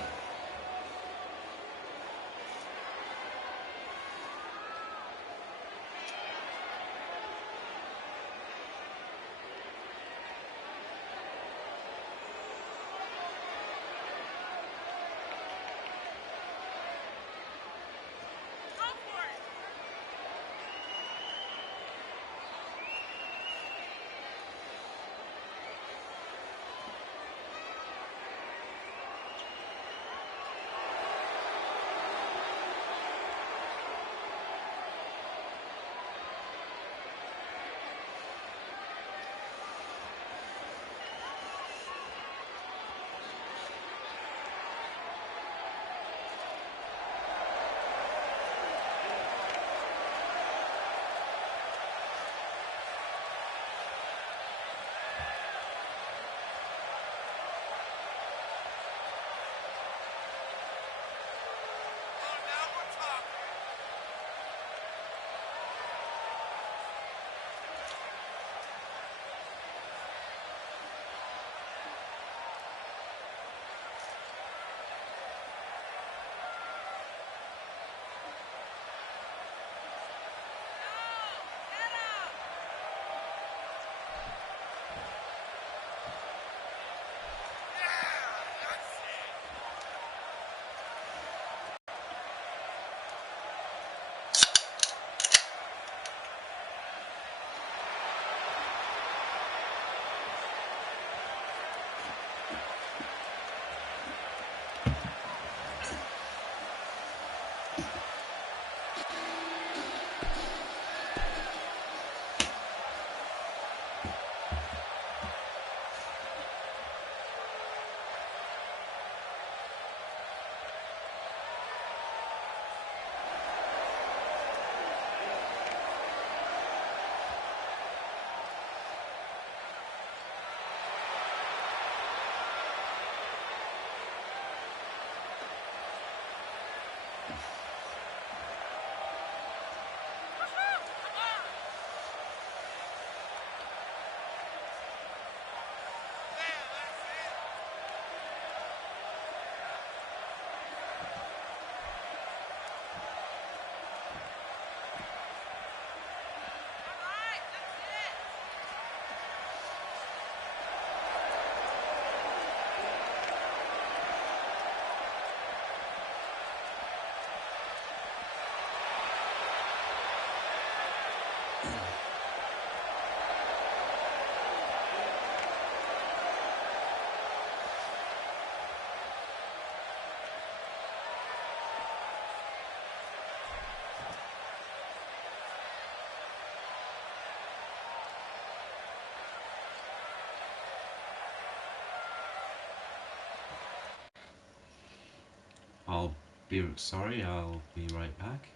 I'll be right back.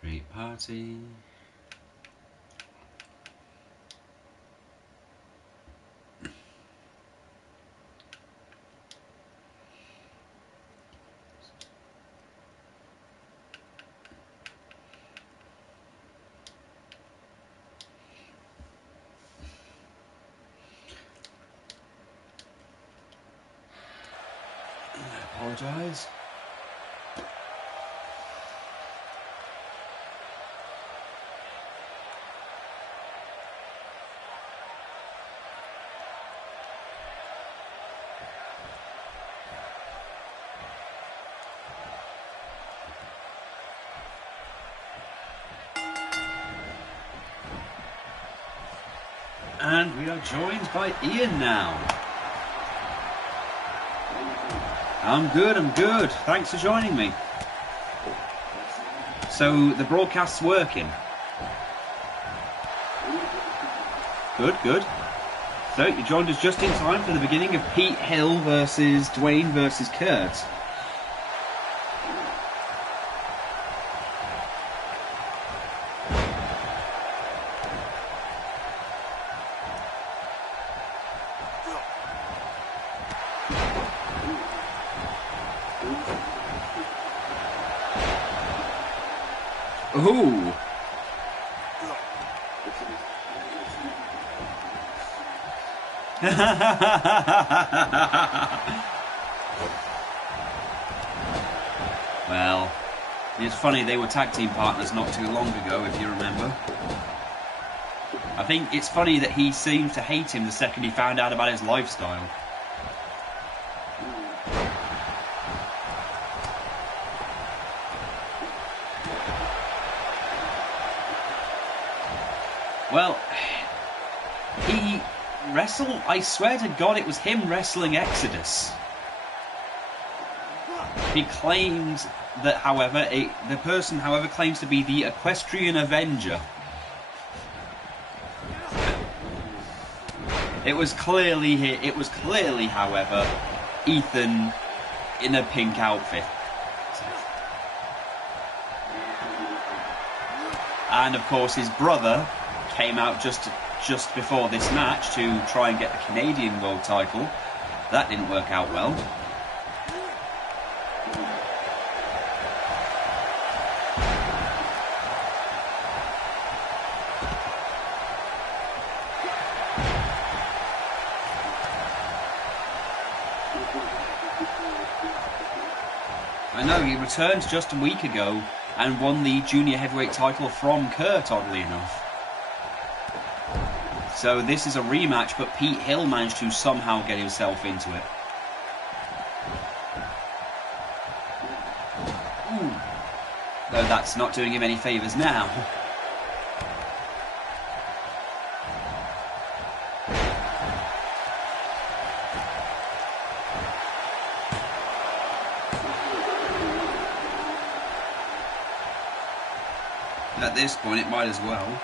Create party. I apologise. And we are joined by Ian now. I'm good. Thanks for joining me. So the broadcast's working. good, good. So you joined us just in time for the beginning of Pete Hill versus Dwayne versus Kurt. Ooh. Well, it's funny, they were tag team partners not too long ago, if you remember. I think it's funny that he seems to hate him the second he found out about his lifestyle. Well, he wrestled, I swear to God it was him wrestling Exodus. He claims that, however, the person, however, claims to be the Equestrian Avenger. It was clearly, however, Ethan in a pink outfit. And of course his brother came out just before this match to try and get the Canadian World title. That didn't work out well. I know, he returned just a week ago and won the junior heavyweight title from Kurt, oddly enough. So this is a rematch, but Pete Hill managed to somehow get himself into it. Ooh. Though that's not doing him any favours now. At this point, it might as well.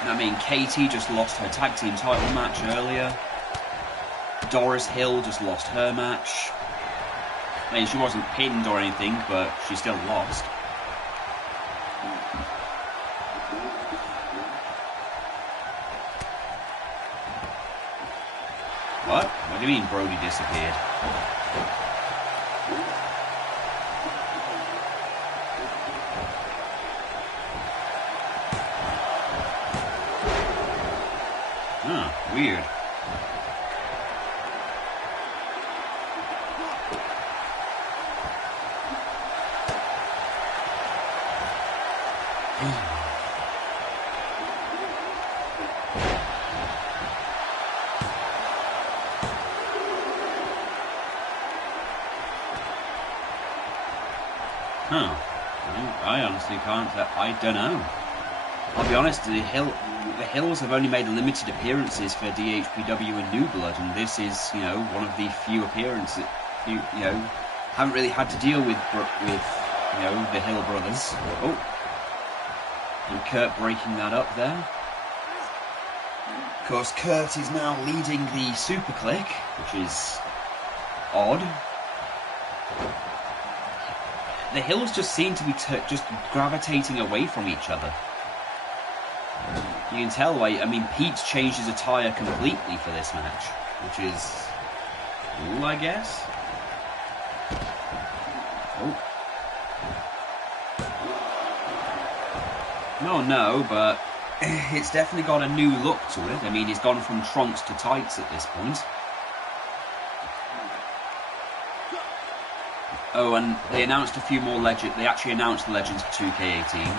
I mean, Katie just lost her tag team title match earlier. Doris Hill just lost her match. I mean, she wasn't pinned or anything, but she still lost. What? What do you mean Brody disappeared? Huh, weird. Huh. I honestly can't. I don't know. I'll be honest, the Hills have only made limited appearances for DHPW and New Blood, and this is, you know, one of the few appearances. Haven't really had to deal with the Hill brothers. Oh, and Kurt breaking that up there. Of course, Kurt is now leading the Super Click, which is odd. The Hills just seem to be just gravitating away from each other. You can tell why. I mean, Pete's changed his attire completely for this match, which is cool, I guess. Oh. No, but it's definitely got a new look to it. I mean, he's gone from trunks to tights at this point. Oh, and they announced a few more legends. They actually announced the legends for 2K18.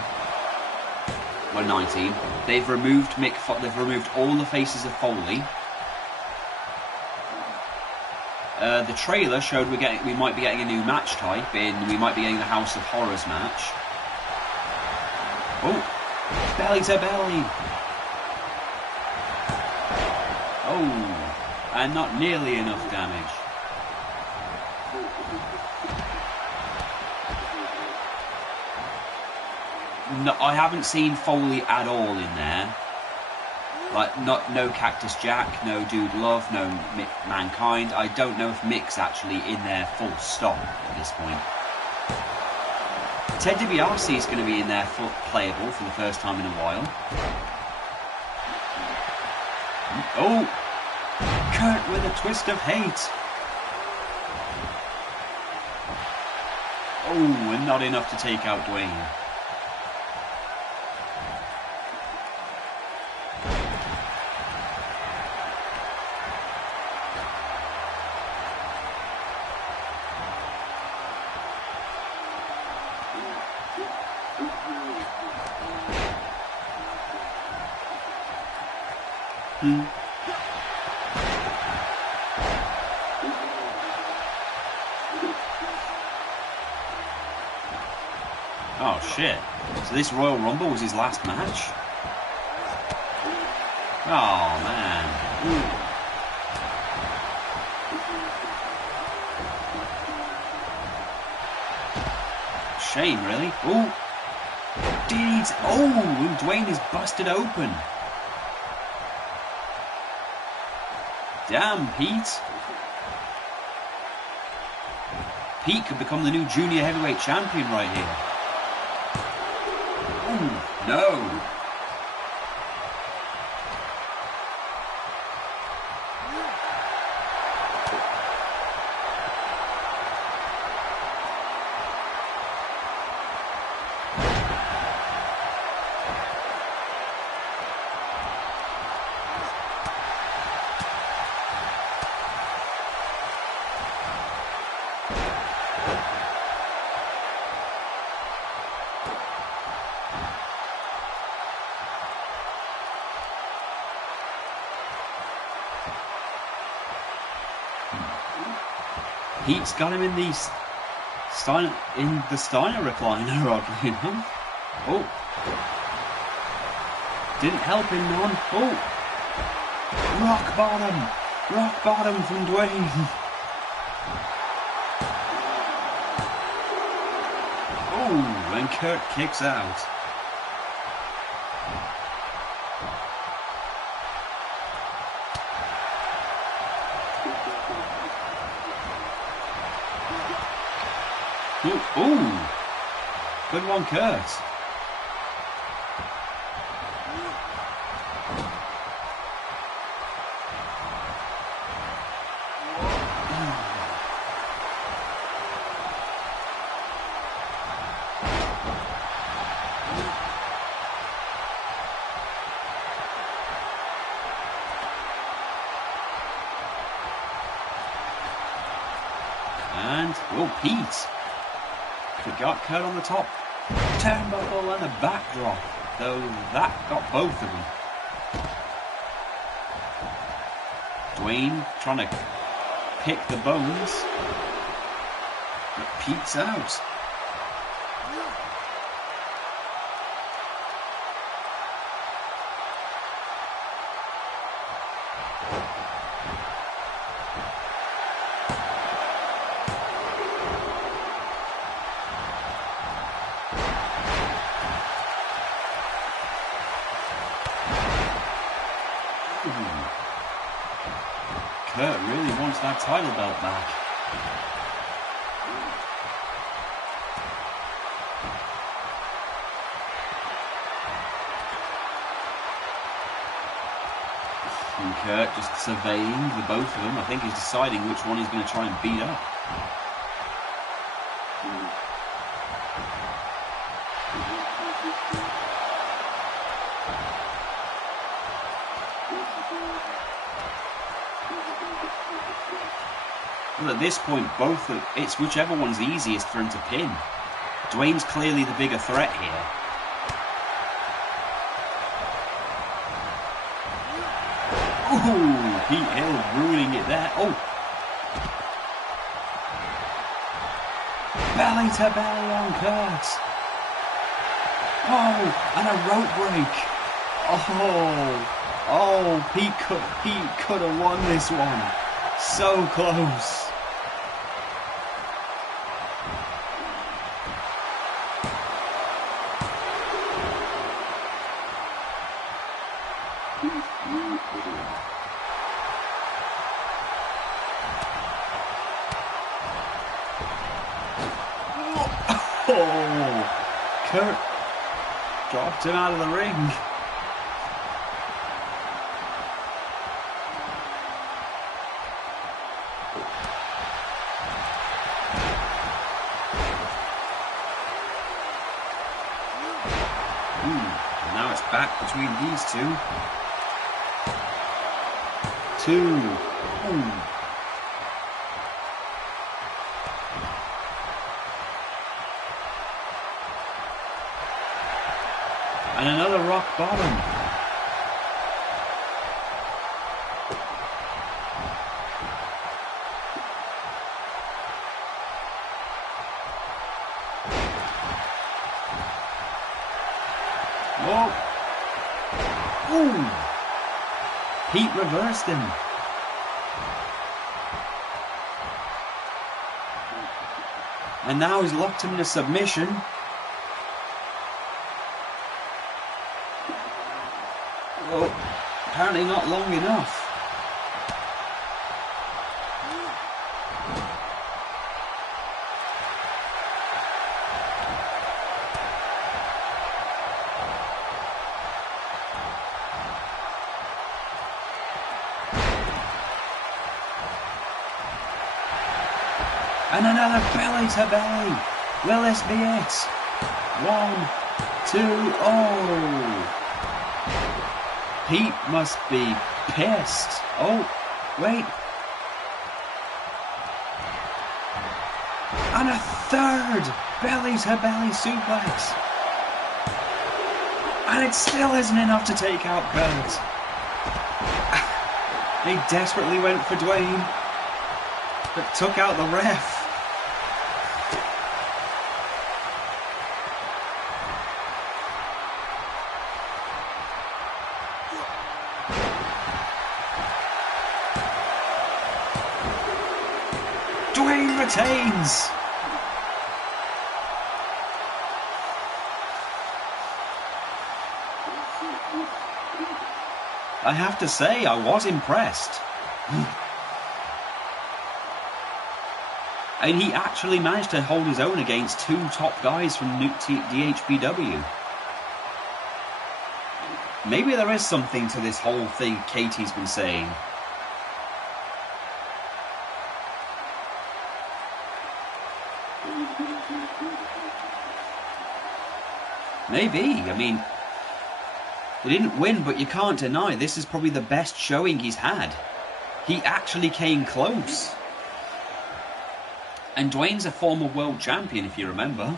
Or 19. They've removed they've removed all the faces of Foley. The trailer showed we might be getting a new match type we might be getting the House of Horrors match. Oh, belly to belly. Oh, and not nearly enough damage. No, I haven't seen Foley at all in there. Like, no Cactus Jack, no Dude Love, no Mankind. I don't know if Mick's actually in there full stop at this point. Ted DiBiase is going to be in there playable for the first time in a while. Oh! Kurt with a twist of hate. Oh, and not enough to take out Dwayne. Oh shit. So this Royal Rumble was his last match? Oh man. Shame, really. Oh, DDT. Oh, and Dwayne is busted open. Damn, Pete. Pete could become the new junior heavyweight champion right here. Oh, no. Pete's got him in the Steiner recliner, oddly enough. Oh, didn't help him none. Oh, rock bottom from Dwayne. Oh, and Kurt kicks out. Ooh, good one, Kurt. And, oh, Pete. Got Kurt on the top turnbuckle and a backdrop, though that got both of them. Dwayne trying to pick the bones, but Pete's out. Kurt really wants that title belt back. And Kurt just surveying the both of them. I think he's deciding which one he's going to try and beat up. Well, at this point, it's whichever one's easiest for him to pin. Dwayne's clearly the bigger threat here. Ooh, Pete Hill ruining it there. Oh, belly to belly on Kurt. Oh, and a rope break. Oh, Pete could have won this one. So close. Oh! Kurt dropped him out of the ring. Now it's back between these two. And another rock bottom. Oh. Ooh. Pete reversed him. And now he's locked him in a submission. Oh, apparently not long enough. And another belly to belly. Will this be it? 1, 2, oh. Pete must be pissed. Oh, wait. And a third belly to belly suplex. And it still isn't enough to take out Kurt. He desperately went for Dwayne, but took out the ref. Dwayne retains. I have to say, I was impressed. And he actually managed to hold his own against two top guys from DHPW. Maybe there is something to this whole thing Katie's been saying. Maybe. I mean, he didn't win, but you can't deny this is probably the best showing he's had. He actually came close. And Dwayne's a former world champion, if you remember.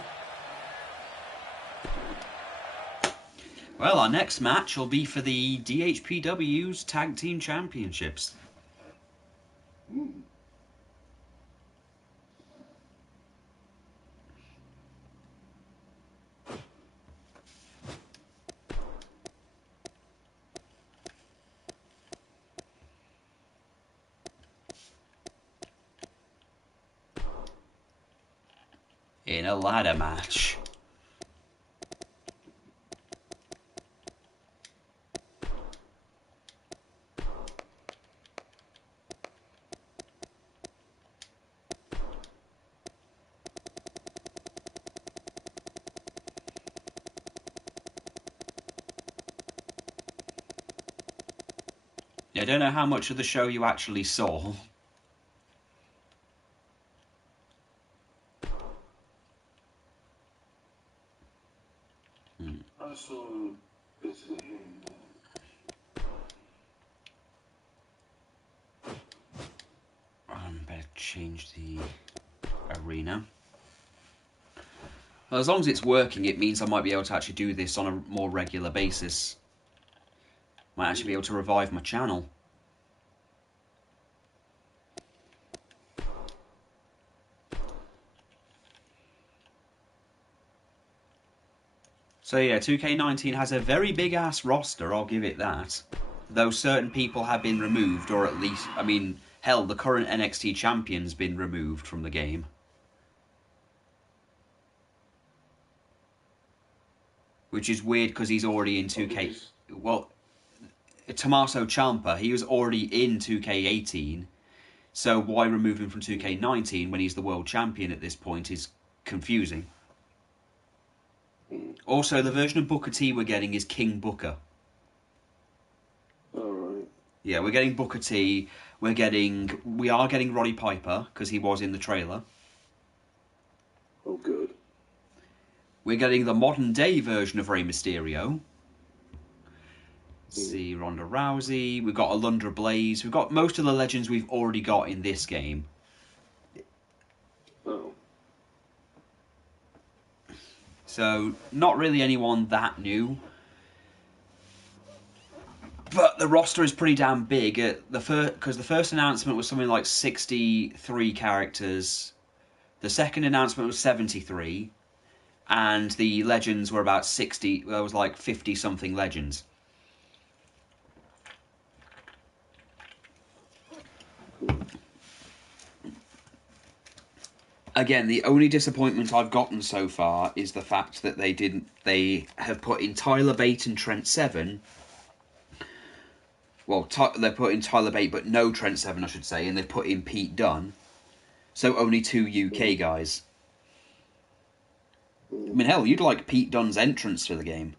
Well, our next match will be for the DHPW's Tag Team Championships. In a ladder match. I don't know how much of the show you actually saw. I saw basically him. Better change the arena. Well, as long as it's working, it means I might be able to actually do this on a more regular basis. Might actually be able to revive my channel. So yeah, 2K19 has a very big ass roster, I'll give it that. Though certain people have been removed, or at least, I mean, hell, the current NXT champion's been removed from the game. Which is weird because he's already in 2K... Well, Tommaso Ciampa, he was already in 2K18. So why remove him from 2K19 when he's the world champion at this point is confusing. Also, the version of Booker T we're getting is King Booker. Alright. Yeah, we're getting Booker T. We are getting Roddy Piper, because he was in the trailer. Oh, good. We're getting the modern day version of Rey Mysterio. Let's see, Ronda Rousey. We've got Alundra Blaze. We've got most of the legends we've already got in this game. Oh. So, not really anyone that new. But the roster is pretty damn big. Because the first announcement was something like 63 characters. The second announcement was 73. And the legends were about 60. There was like 50-something legends. Again, the only disappointment I've gotten so far is the fact that they have put in Tyler Bate and Trent Seven. Well, they're put in Tyler Bate, but no Trent Seven, I should say, and they've put in Pete Dunne. So only 2 UK guys. I mean, hell, you'd like Pete Dunne's entrance for the game.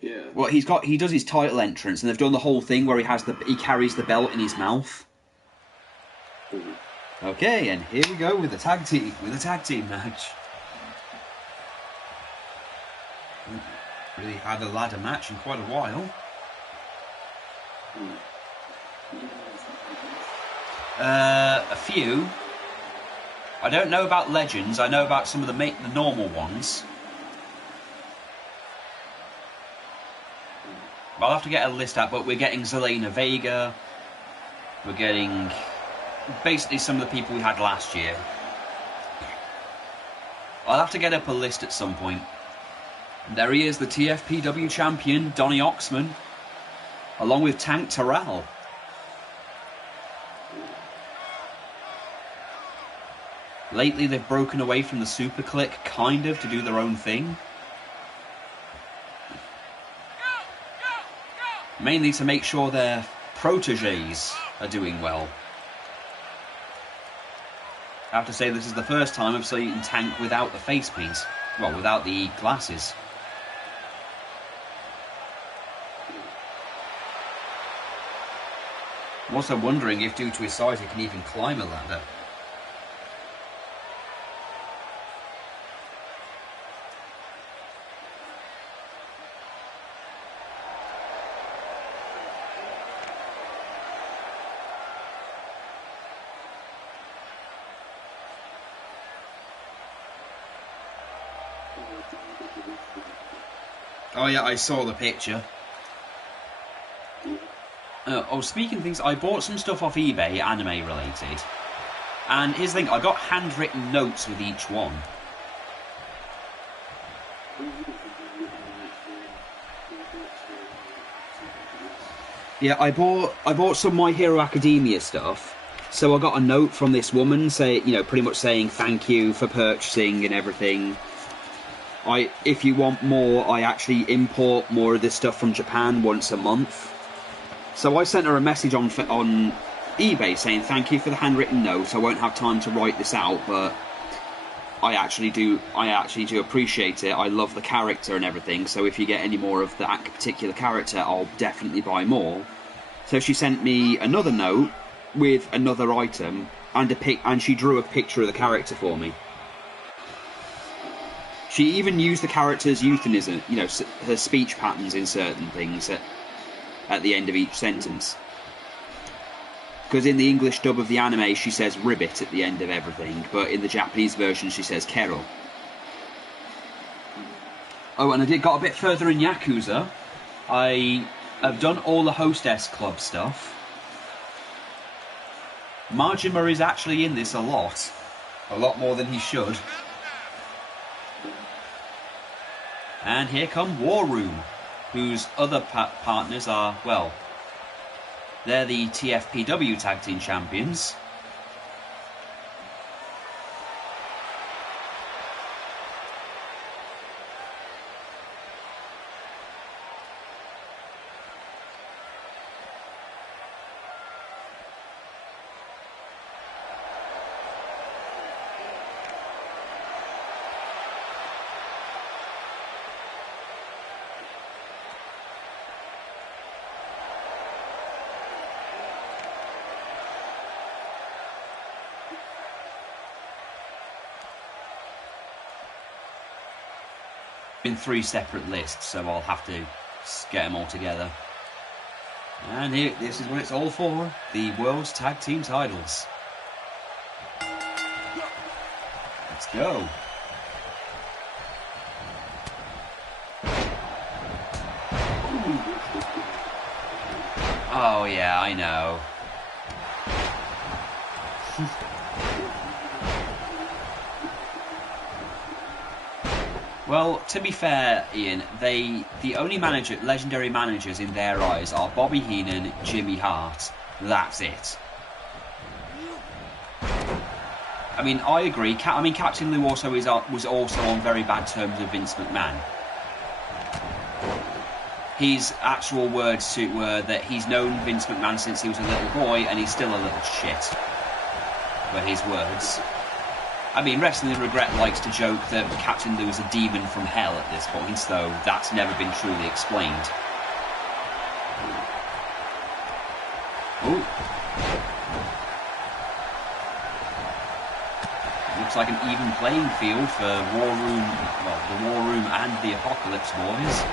Yeah. Well, he does his title entrance, and they've done the whole thing where he carries the belt in his mouth. Okay, and here we go with a tag team match. Really had a ladder match in quite a while. A few. I don't know about legends. I know about some of the normal ones. I'll have to get a list out, but we're getting Zelina Vega. We're getting basically some of the people we had last year. I'll have to get up a list at some point. There he is, the TFPW champion, Donny Oxman, along with Tank Terrell. Lately they've broken away from the Super Click, kind of, to do their own thing. Mainly to make sure their proteges are doing well. I have to say this is the first time I've seen Tank without the face paint. Well, without the glasses. I'm also wondering if, due to his size, he can even climb a ladder. Oh yeah, I saw the picture. Speaking of things, I bought some stuff off eBay, anime related. And here's the thing, I got handwritten notes with each one. Yeah, I bought some My Hero Academia stuff. So I got a note from this woman pretty much saying thank you for purchasing and everything. If you want more, I actually import more of this stuff from Japan once a month. So I sent her a message on eBay saying thank you for the handwritten note. I won't have time to write this out, but I actually do appreciate it. I love the character and everything. So if you get any more of that particular character, I'll definitely buy more. So she sent me another note with another item and she drew a picture of the character for me. She even used the character's euphemism, her speech patterns in certain things at the end of each sentence. Because in the English dub of the anime, she says ribbit at the end of everything, but in the Japanese version, she says kero. Oh, and I got a bit further in Yakuza. I have done all the Hostess Club stuff. Majima is actually in this a lot more than he should. And here come War Room, whose other partners are, well, they're the TFPW Tag Team Champions. in 3 separate lists, so I'll have to get them all together. And here, this is what it's all for: the World's Tag Team titles. Let's go. Oh yeah, I know. Well, to be fair, Ian, the only legendary managers in their eyes are Bobby Heenan, Jimmy Hart. That's it. I mean, I agree. Captain Lou also was also on very bad terms with Vince McMahon. His actual words were that he's known Vince McMahon since he was a little boy, and he's still a little shit. Were his words. I mean, Wrestling with Regret likes to joke that Captain Lou is a demon from hell at this point, though that's never been truly explained. Ooh. Looks like an even playing field for the War Room and the Apocalypse Boys.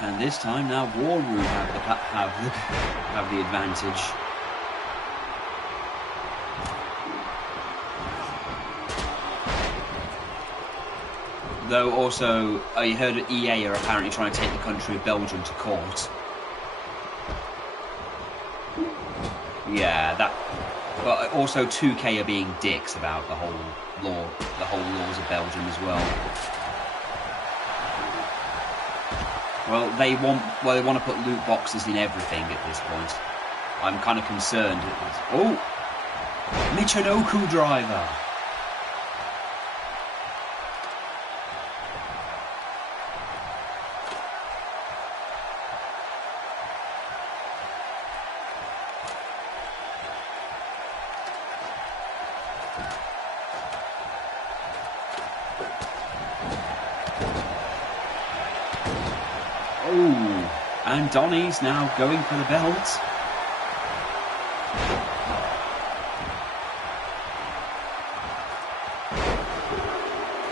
And this time now War Room have the advantage. Though also, I heard that EA are apparently trying to take the country of Belgium to court. Yeah, that. But also 2K are being dicks about the whole laws of Belgium as well. Well, they want to put loot boxes in everything at this point. I'm kind of concerned. Oh, Michinoku driver. Oh, and Donnie's now going for the belt.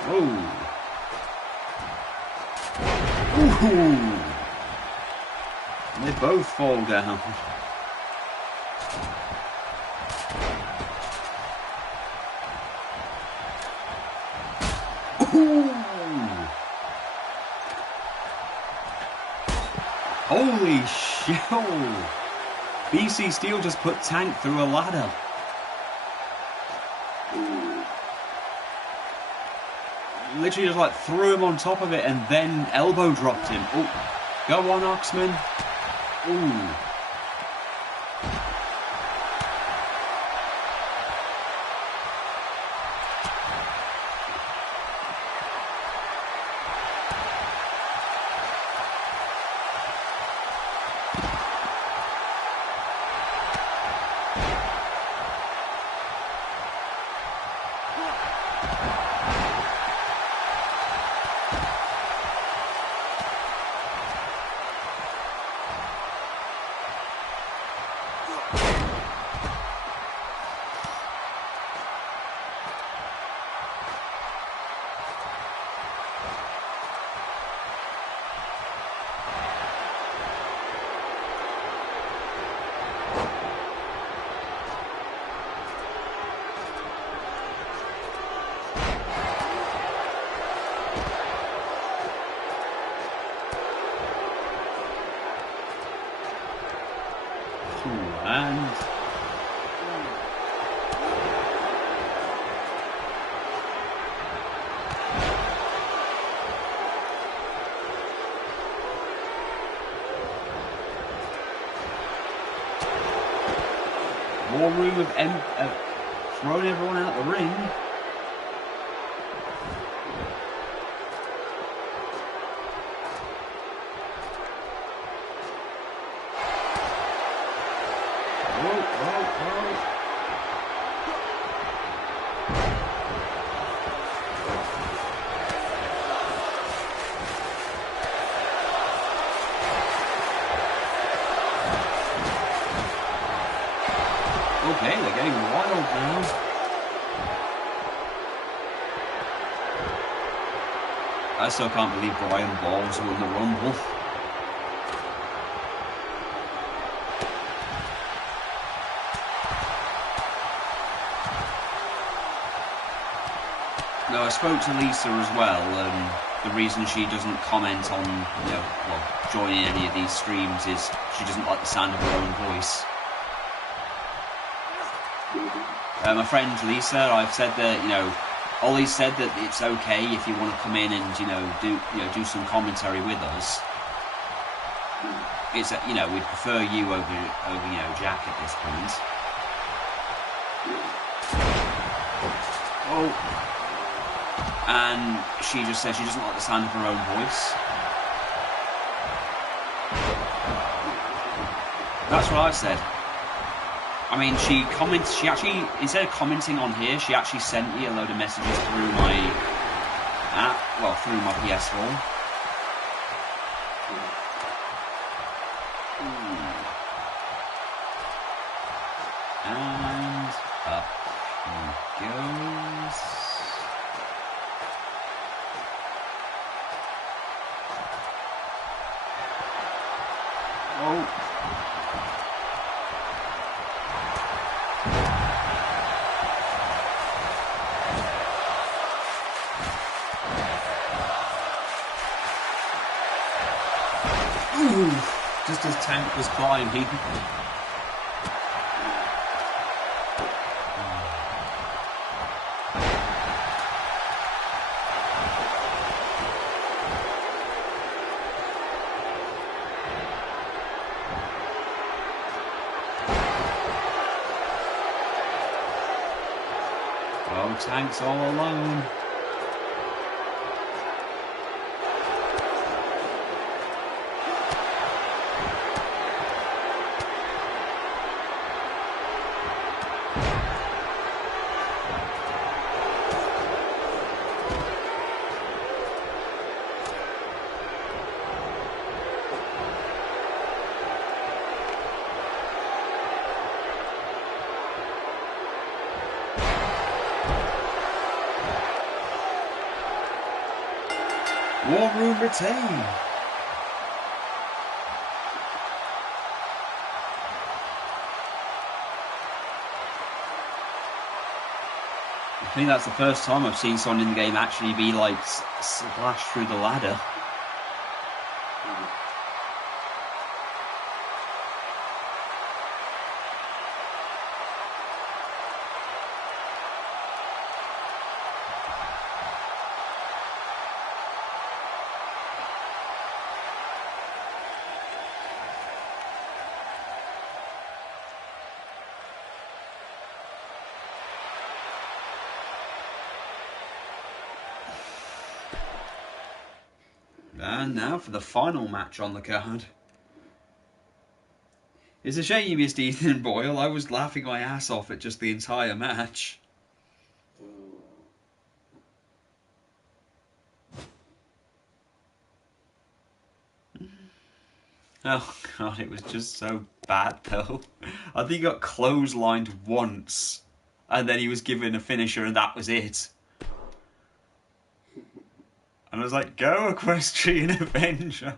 Oh. Ooh. They both fall down. Ooh. Holy shit! BC Steel just put Tank through a ladder. Literally just like threw him on top of it and then elbow dropped him. Oh, go on, Oxman. Ooh. War Room have thrown everyone out the ring. Okay, they're getting wild now. I still can't believe Brian Balls won the Rumble. No, I spoke to Lisa as well, the reason she doesn't comment on, joining any of these streams is she doesn't like the sound of her own voice. My friend Lisa, I've said that, Ollie said that it's okay if you want to come in and, do some commentary with us. It's, we'd prefer you over, Jack at this point. Oh. And she just said she doesn't like the sound of her own voice. That's what I said. I mean, she actually, instead of commenting on here, she actually sent me a load of messages through my app, through my PS4. And up he goes. Oh. Ooh, just as Tank was climbing. Oh, Tank's all alone. War Room retain. I think that's the first time I've seen someone in the game actually be like splashed through the ladder. And now for the final match on the card. It's a shame you missed Ethan Boyle. I was laughing my ass off at just the entire match. Oh god, it was just so bad though. I think he got clotheslined once, and then he was given a finisher and that was it. And I was like, go Equestrian Avenger.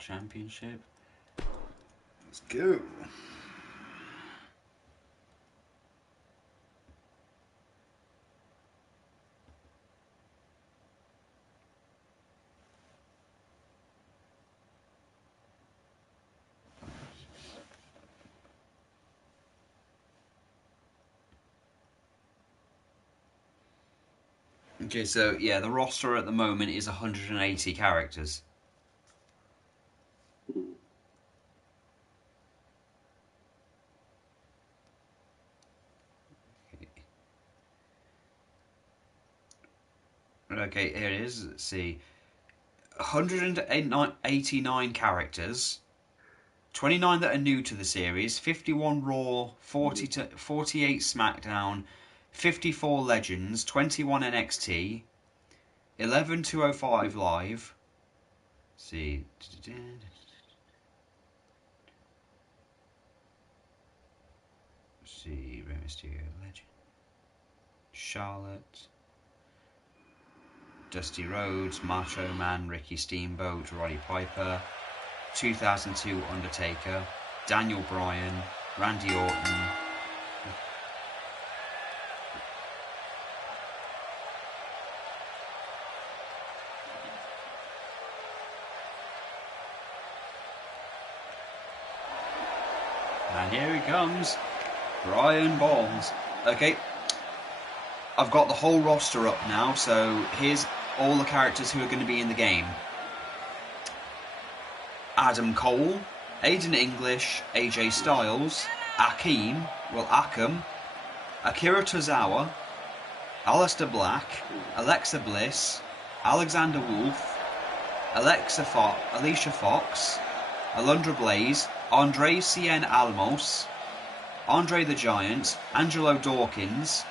Championship. Let's go. Okay, so yeah, the roster at the moment is 180 characters. Okay, here it is. Let's see. 189 characters. 29 that are new to the series, 51 Raw, 48 SmackDown, 54 Legends, 21 NXT, 11 205 Live. Let's see. Let's see. Rey Mysterio, Legend. Charlotte. Dusty Rhodes, Macho Man, Ricky Steamboat, Roddy Piper. 2002 Undertaker, Daniel Bryan, Randy Orton. And here he comes, Brian Bonds. Okay, I've got the whole roster up now, so here's all the characters who are going to be in the game. Adam Cole, Aiden English, AJ Styles, Akam, Akira Tozawa, Aleister Black, Alexa Bliss, Alexander Wolf, Alicia Fox, Alundra Blaze, Andre Cien Alamos, Andre the Giant, Angelo Dawkins,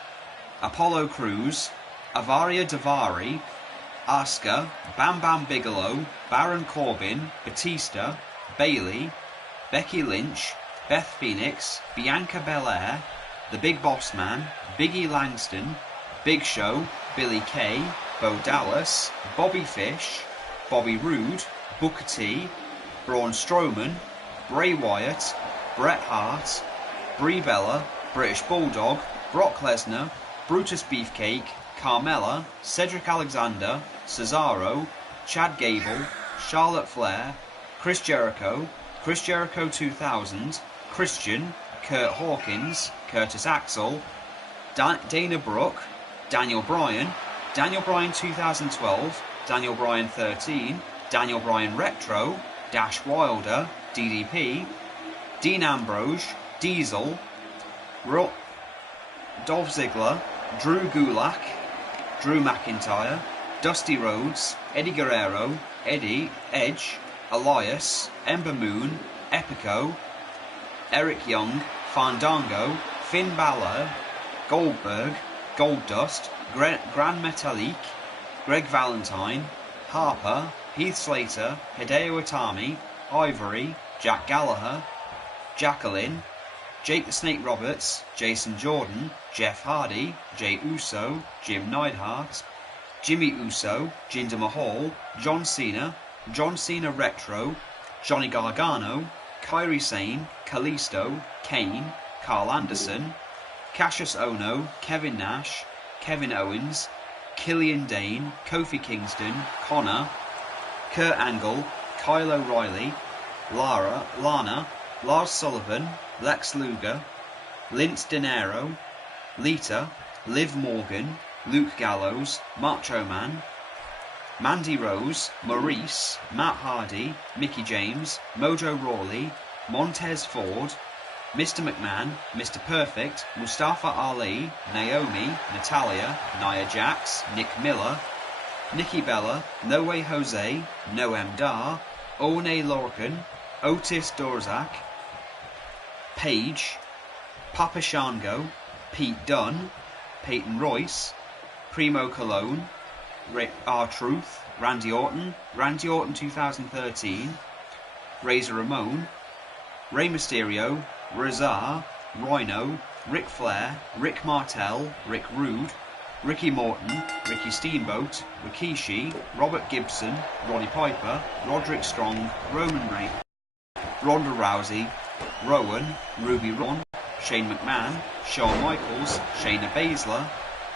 Apollo Crews, Avaria Davari, Asuka, Bam Bam Bigelow, Baron Corbin, Batista, Bayley, Becky Lynch, Beth Phoenix, Bianca Belair, The Big Boss Man, Biggie Langston, Big Show, Billy Kay, Bo Dallas, Bobby Fish, Bobby Roode, Booker T, Braun Strowman, Bray Wyatt, Bret Hart, Brie Bella, British Bulldog, Brock Lesnar, Brutus Beefcake, Carmella, Cedric Alexander, Cesaro, Chad Gable, Charlotte Flair, Chris Jericho 2000, Christian, Kurt Hawkins, Curtis Axel, Dana Brooke, Daniel Bryan 2012, Daniel Bryan 13, Daniel Bryan Retro, Dash Wilder, DDP, Dean Ambrose, Diesel, Dolph Ziggler, Drew Gulak, Drew McIntyre, Dusty Rhodes, Eddie Guerrero, Edge, Elias, Ember Moon, Epico, Eric Young, Fandango, Finn Balor, Goldberg, Goldust, Gran Metalik, Greg Valentine, Harper, Heath Slater, Hideo Itami, Ivory, Jack Gallagher, Jacqueline, Jake the Snake Roberts, Jason Jordan, Jeff Hardy, Jey Uso, Jim Neidhart, Jimmy Uso, Jinder Mahal, John Cena Retro, Johnny Gargano, Kairi Sane, Kalisto, Kane, Carl Anderson, Cassius Ohno, Kevin Nash, Kevin Owens, Killian Dane, Kofi Kingston, Connor, Kurt Angle, Kyle O'Reilly, Lana, Lars Sullivan, Lex Luger, Lince Dinero, Lita, Liv Morgan, Luke Gallows, Macho Man, Mandy Rose, Maurice, Matt Hardy, Mickie James, Mojo Rawley, Montez Ford, Mr. McMahon, Mr. Perfect, Mustafa Ali, Naomi, Natalia, Nia Jax, Nick Miller, Nikki Bella, No Way Jose, Noam Dar, One Lorcan, Otis Dorzak, Paige, Papa Shango, Pete Dunne, Peyton Royce, Primo Cologne, R-Truth, Randy Orton 2013, Razor Ramon, Rey Mysterio, Razar, Rhino, Ric Flair, Rick Martel, Rick Rude, Ricky Morton, Ricky Steamboat, Rikishi, Robert Gibson, Roddy Piper, Roderick Strong, Roman Reigns, Ronda Rousey, Rowan, Ruby Ron, Shane McMahon, Shawn Michaels, Shayna Baszler,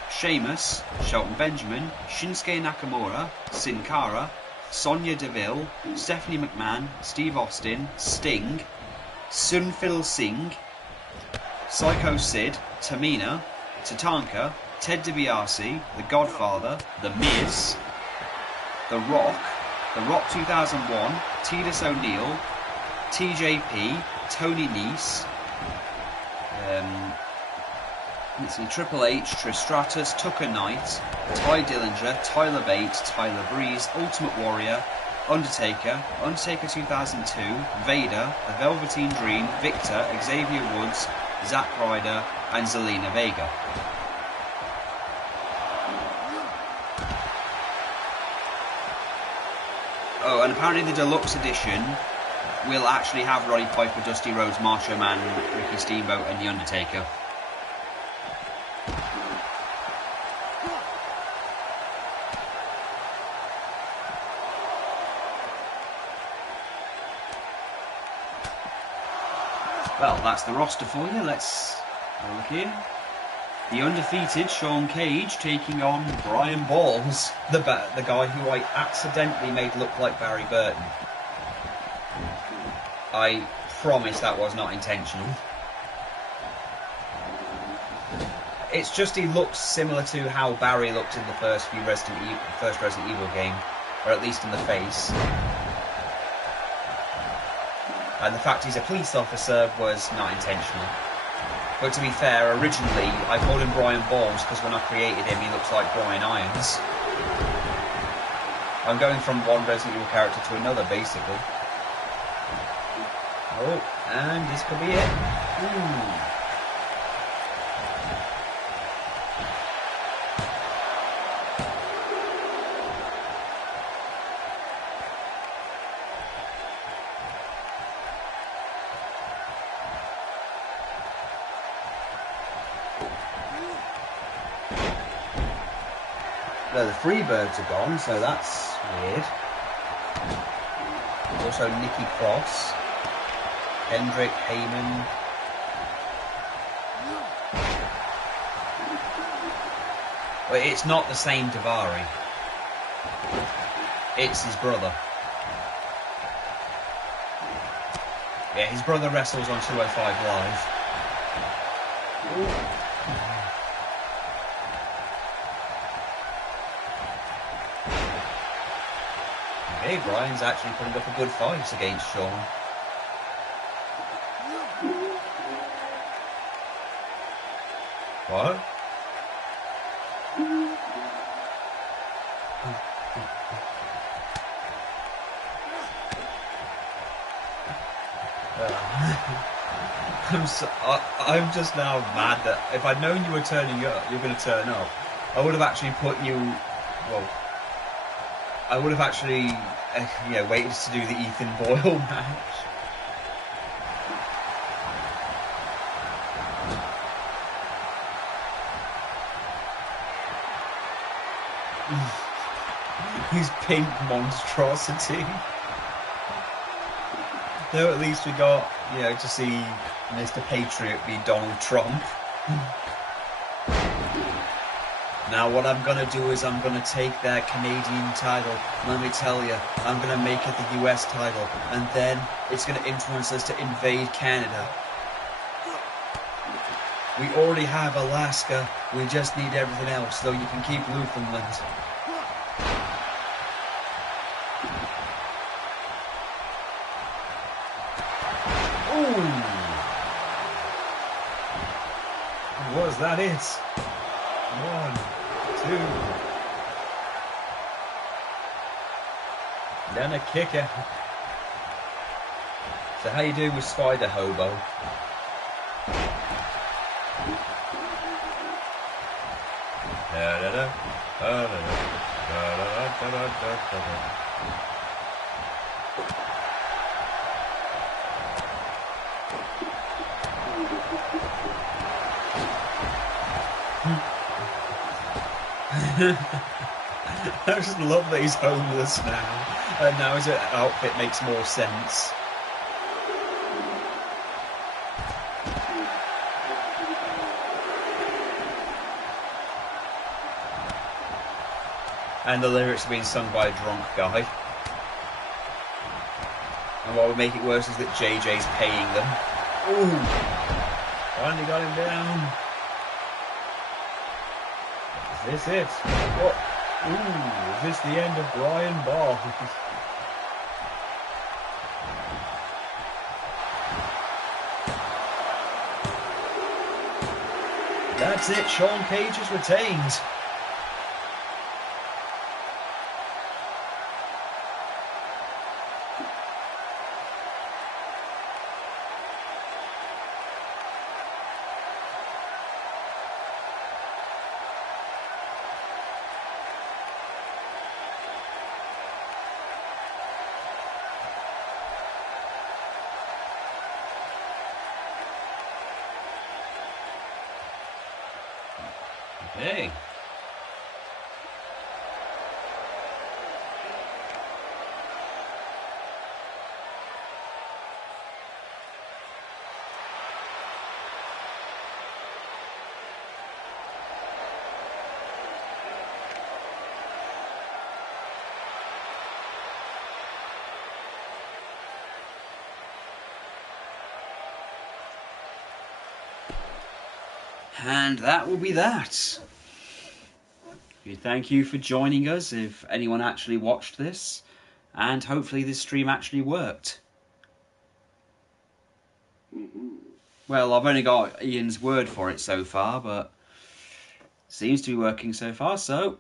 Sheamus, Shelton Benjamin, Shinsuke Nakamura, Sin Cara, Sonya Deville, Stephanie McMahon, Steve Austin, Sting, Sunfil Singh, Psycho Sid, Tamina, Tatanka, Ted DiBiase, The Godfather, The Miz, The Rock 2001, Titus O'Neil, TJP, Tony Nese, let's see, Triple H, Trish Stratus, Tucker Knight, Ty Dillinger, Tyler Bates, Tyler Breeze, Ultimate Warrior, Undertaker 2002, Vader, The Velveteen Dream, Victor, Xavier Woods, Zack Ryder, and Zelina Vega. Oh, and apparently the deluxe edition will actually have Roddy Piper, Dusty Rhodes, Macho Man, Ricky Steamboat, and The Undertaker. Well, that's the roster for you. Let's have a look here. The undefeated Sean Cage taking on Brian Balls, the guy who I accidentally made look like Barry Burton. I promise that was not intentional. It's just he looks similar to how Barry looked in the first Resident Evil game, or at least in the face. And the fact he's a police officer was not intentional. But to be fair, originally I called him Brian Balls because when I created him he looks like Brian Irons. I'm going from one Resident Evil character to another basically. Oh, and this could be it. Ooh. No, the Freebirds are gone, so that's weird. Also Nikki Cross, Hendrick, Heyman. But it's not the same Daivari. It's his brother. Yeah, his brother wrestles on 205 Live. Ooh. Okay, Brian's actually putting up a good fight against Sean. What? I'm just now mad that if I'd known you were turning up, you're going to turn up, I would have actually put you, well, I would have actually, waited to do the Ethan Boyle match. His pink monstrosity. Though at least we got, to see Mr. Patriot be Donald Trump. Now what I'm going to do is I'm going to take their Canadian title, let me tell you, I'm going to make it the US title, and then it's going to influence us to invade Canada. We already have Alaska, we just need everything else, though you can keep Newfoundland. Ooh! Was that it? 1, 2. Then a kicker. So how you doing with Spider Hobo? I just love that he's homeless now, and now his outfit makes more sense. And the lyrics are being sung by a drunk guy. And what would make it worse is that JJ's paying them. Ooh! Finally got him down. Is this it? What? Ooh, is this the end of Brian Barnes? That's it, Sean Cage is retained. Hey. And that will be that. Thank you for joining us, if anyone actually watched this, and hopefully this stream actually worked. Well, I've only got Ian's word for it so far, but seems to be working so far, so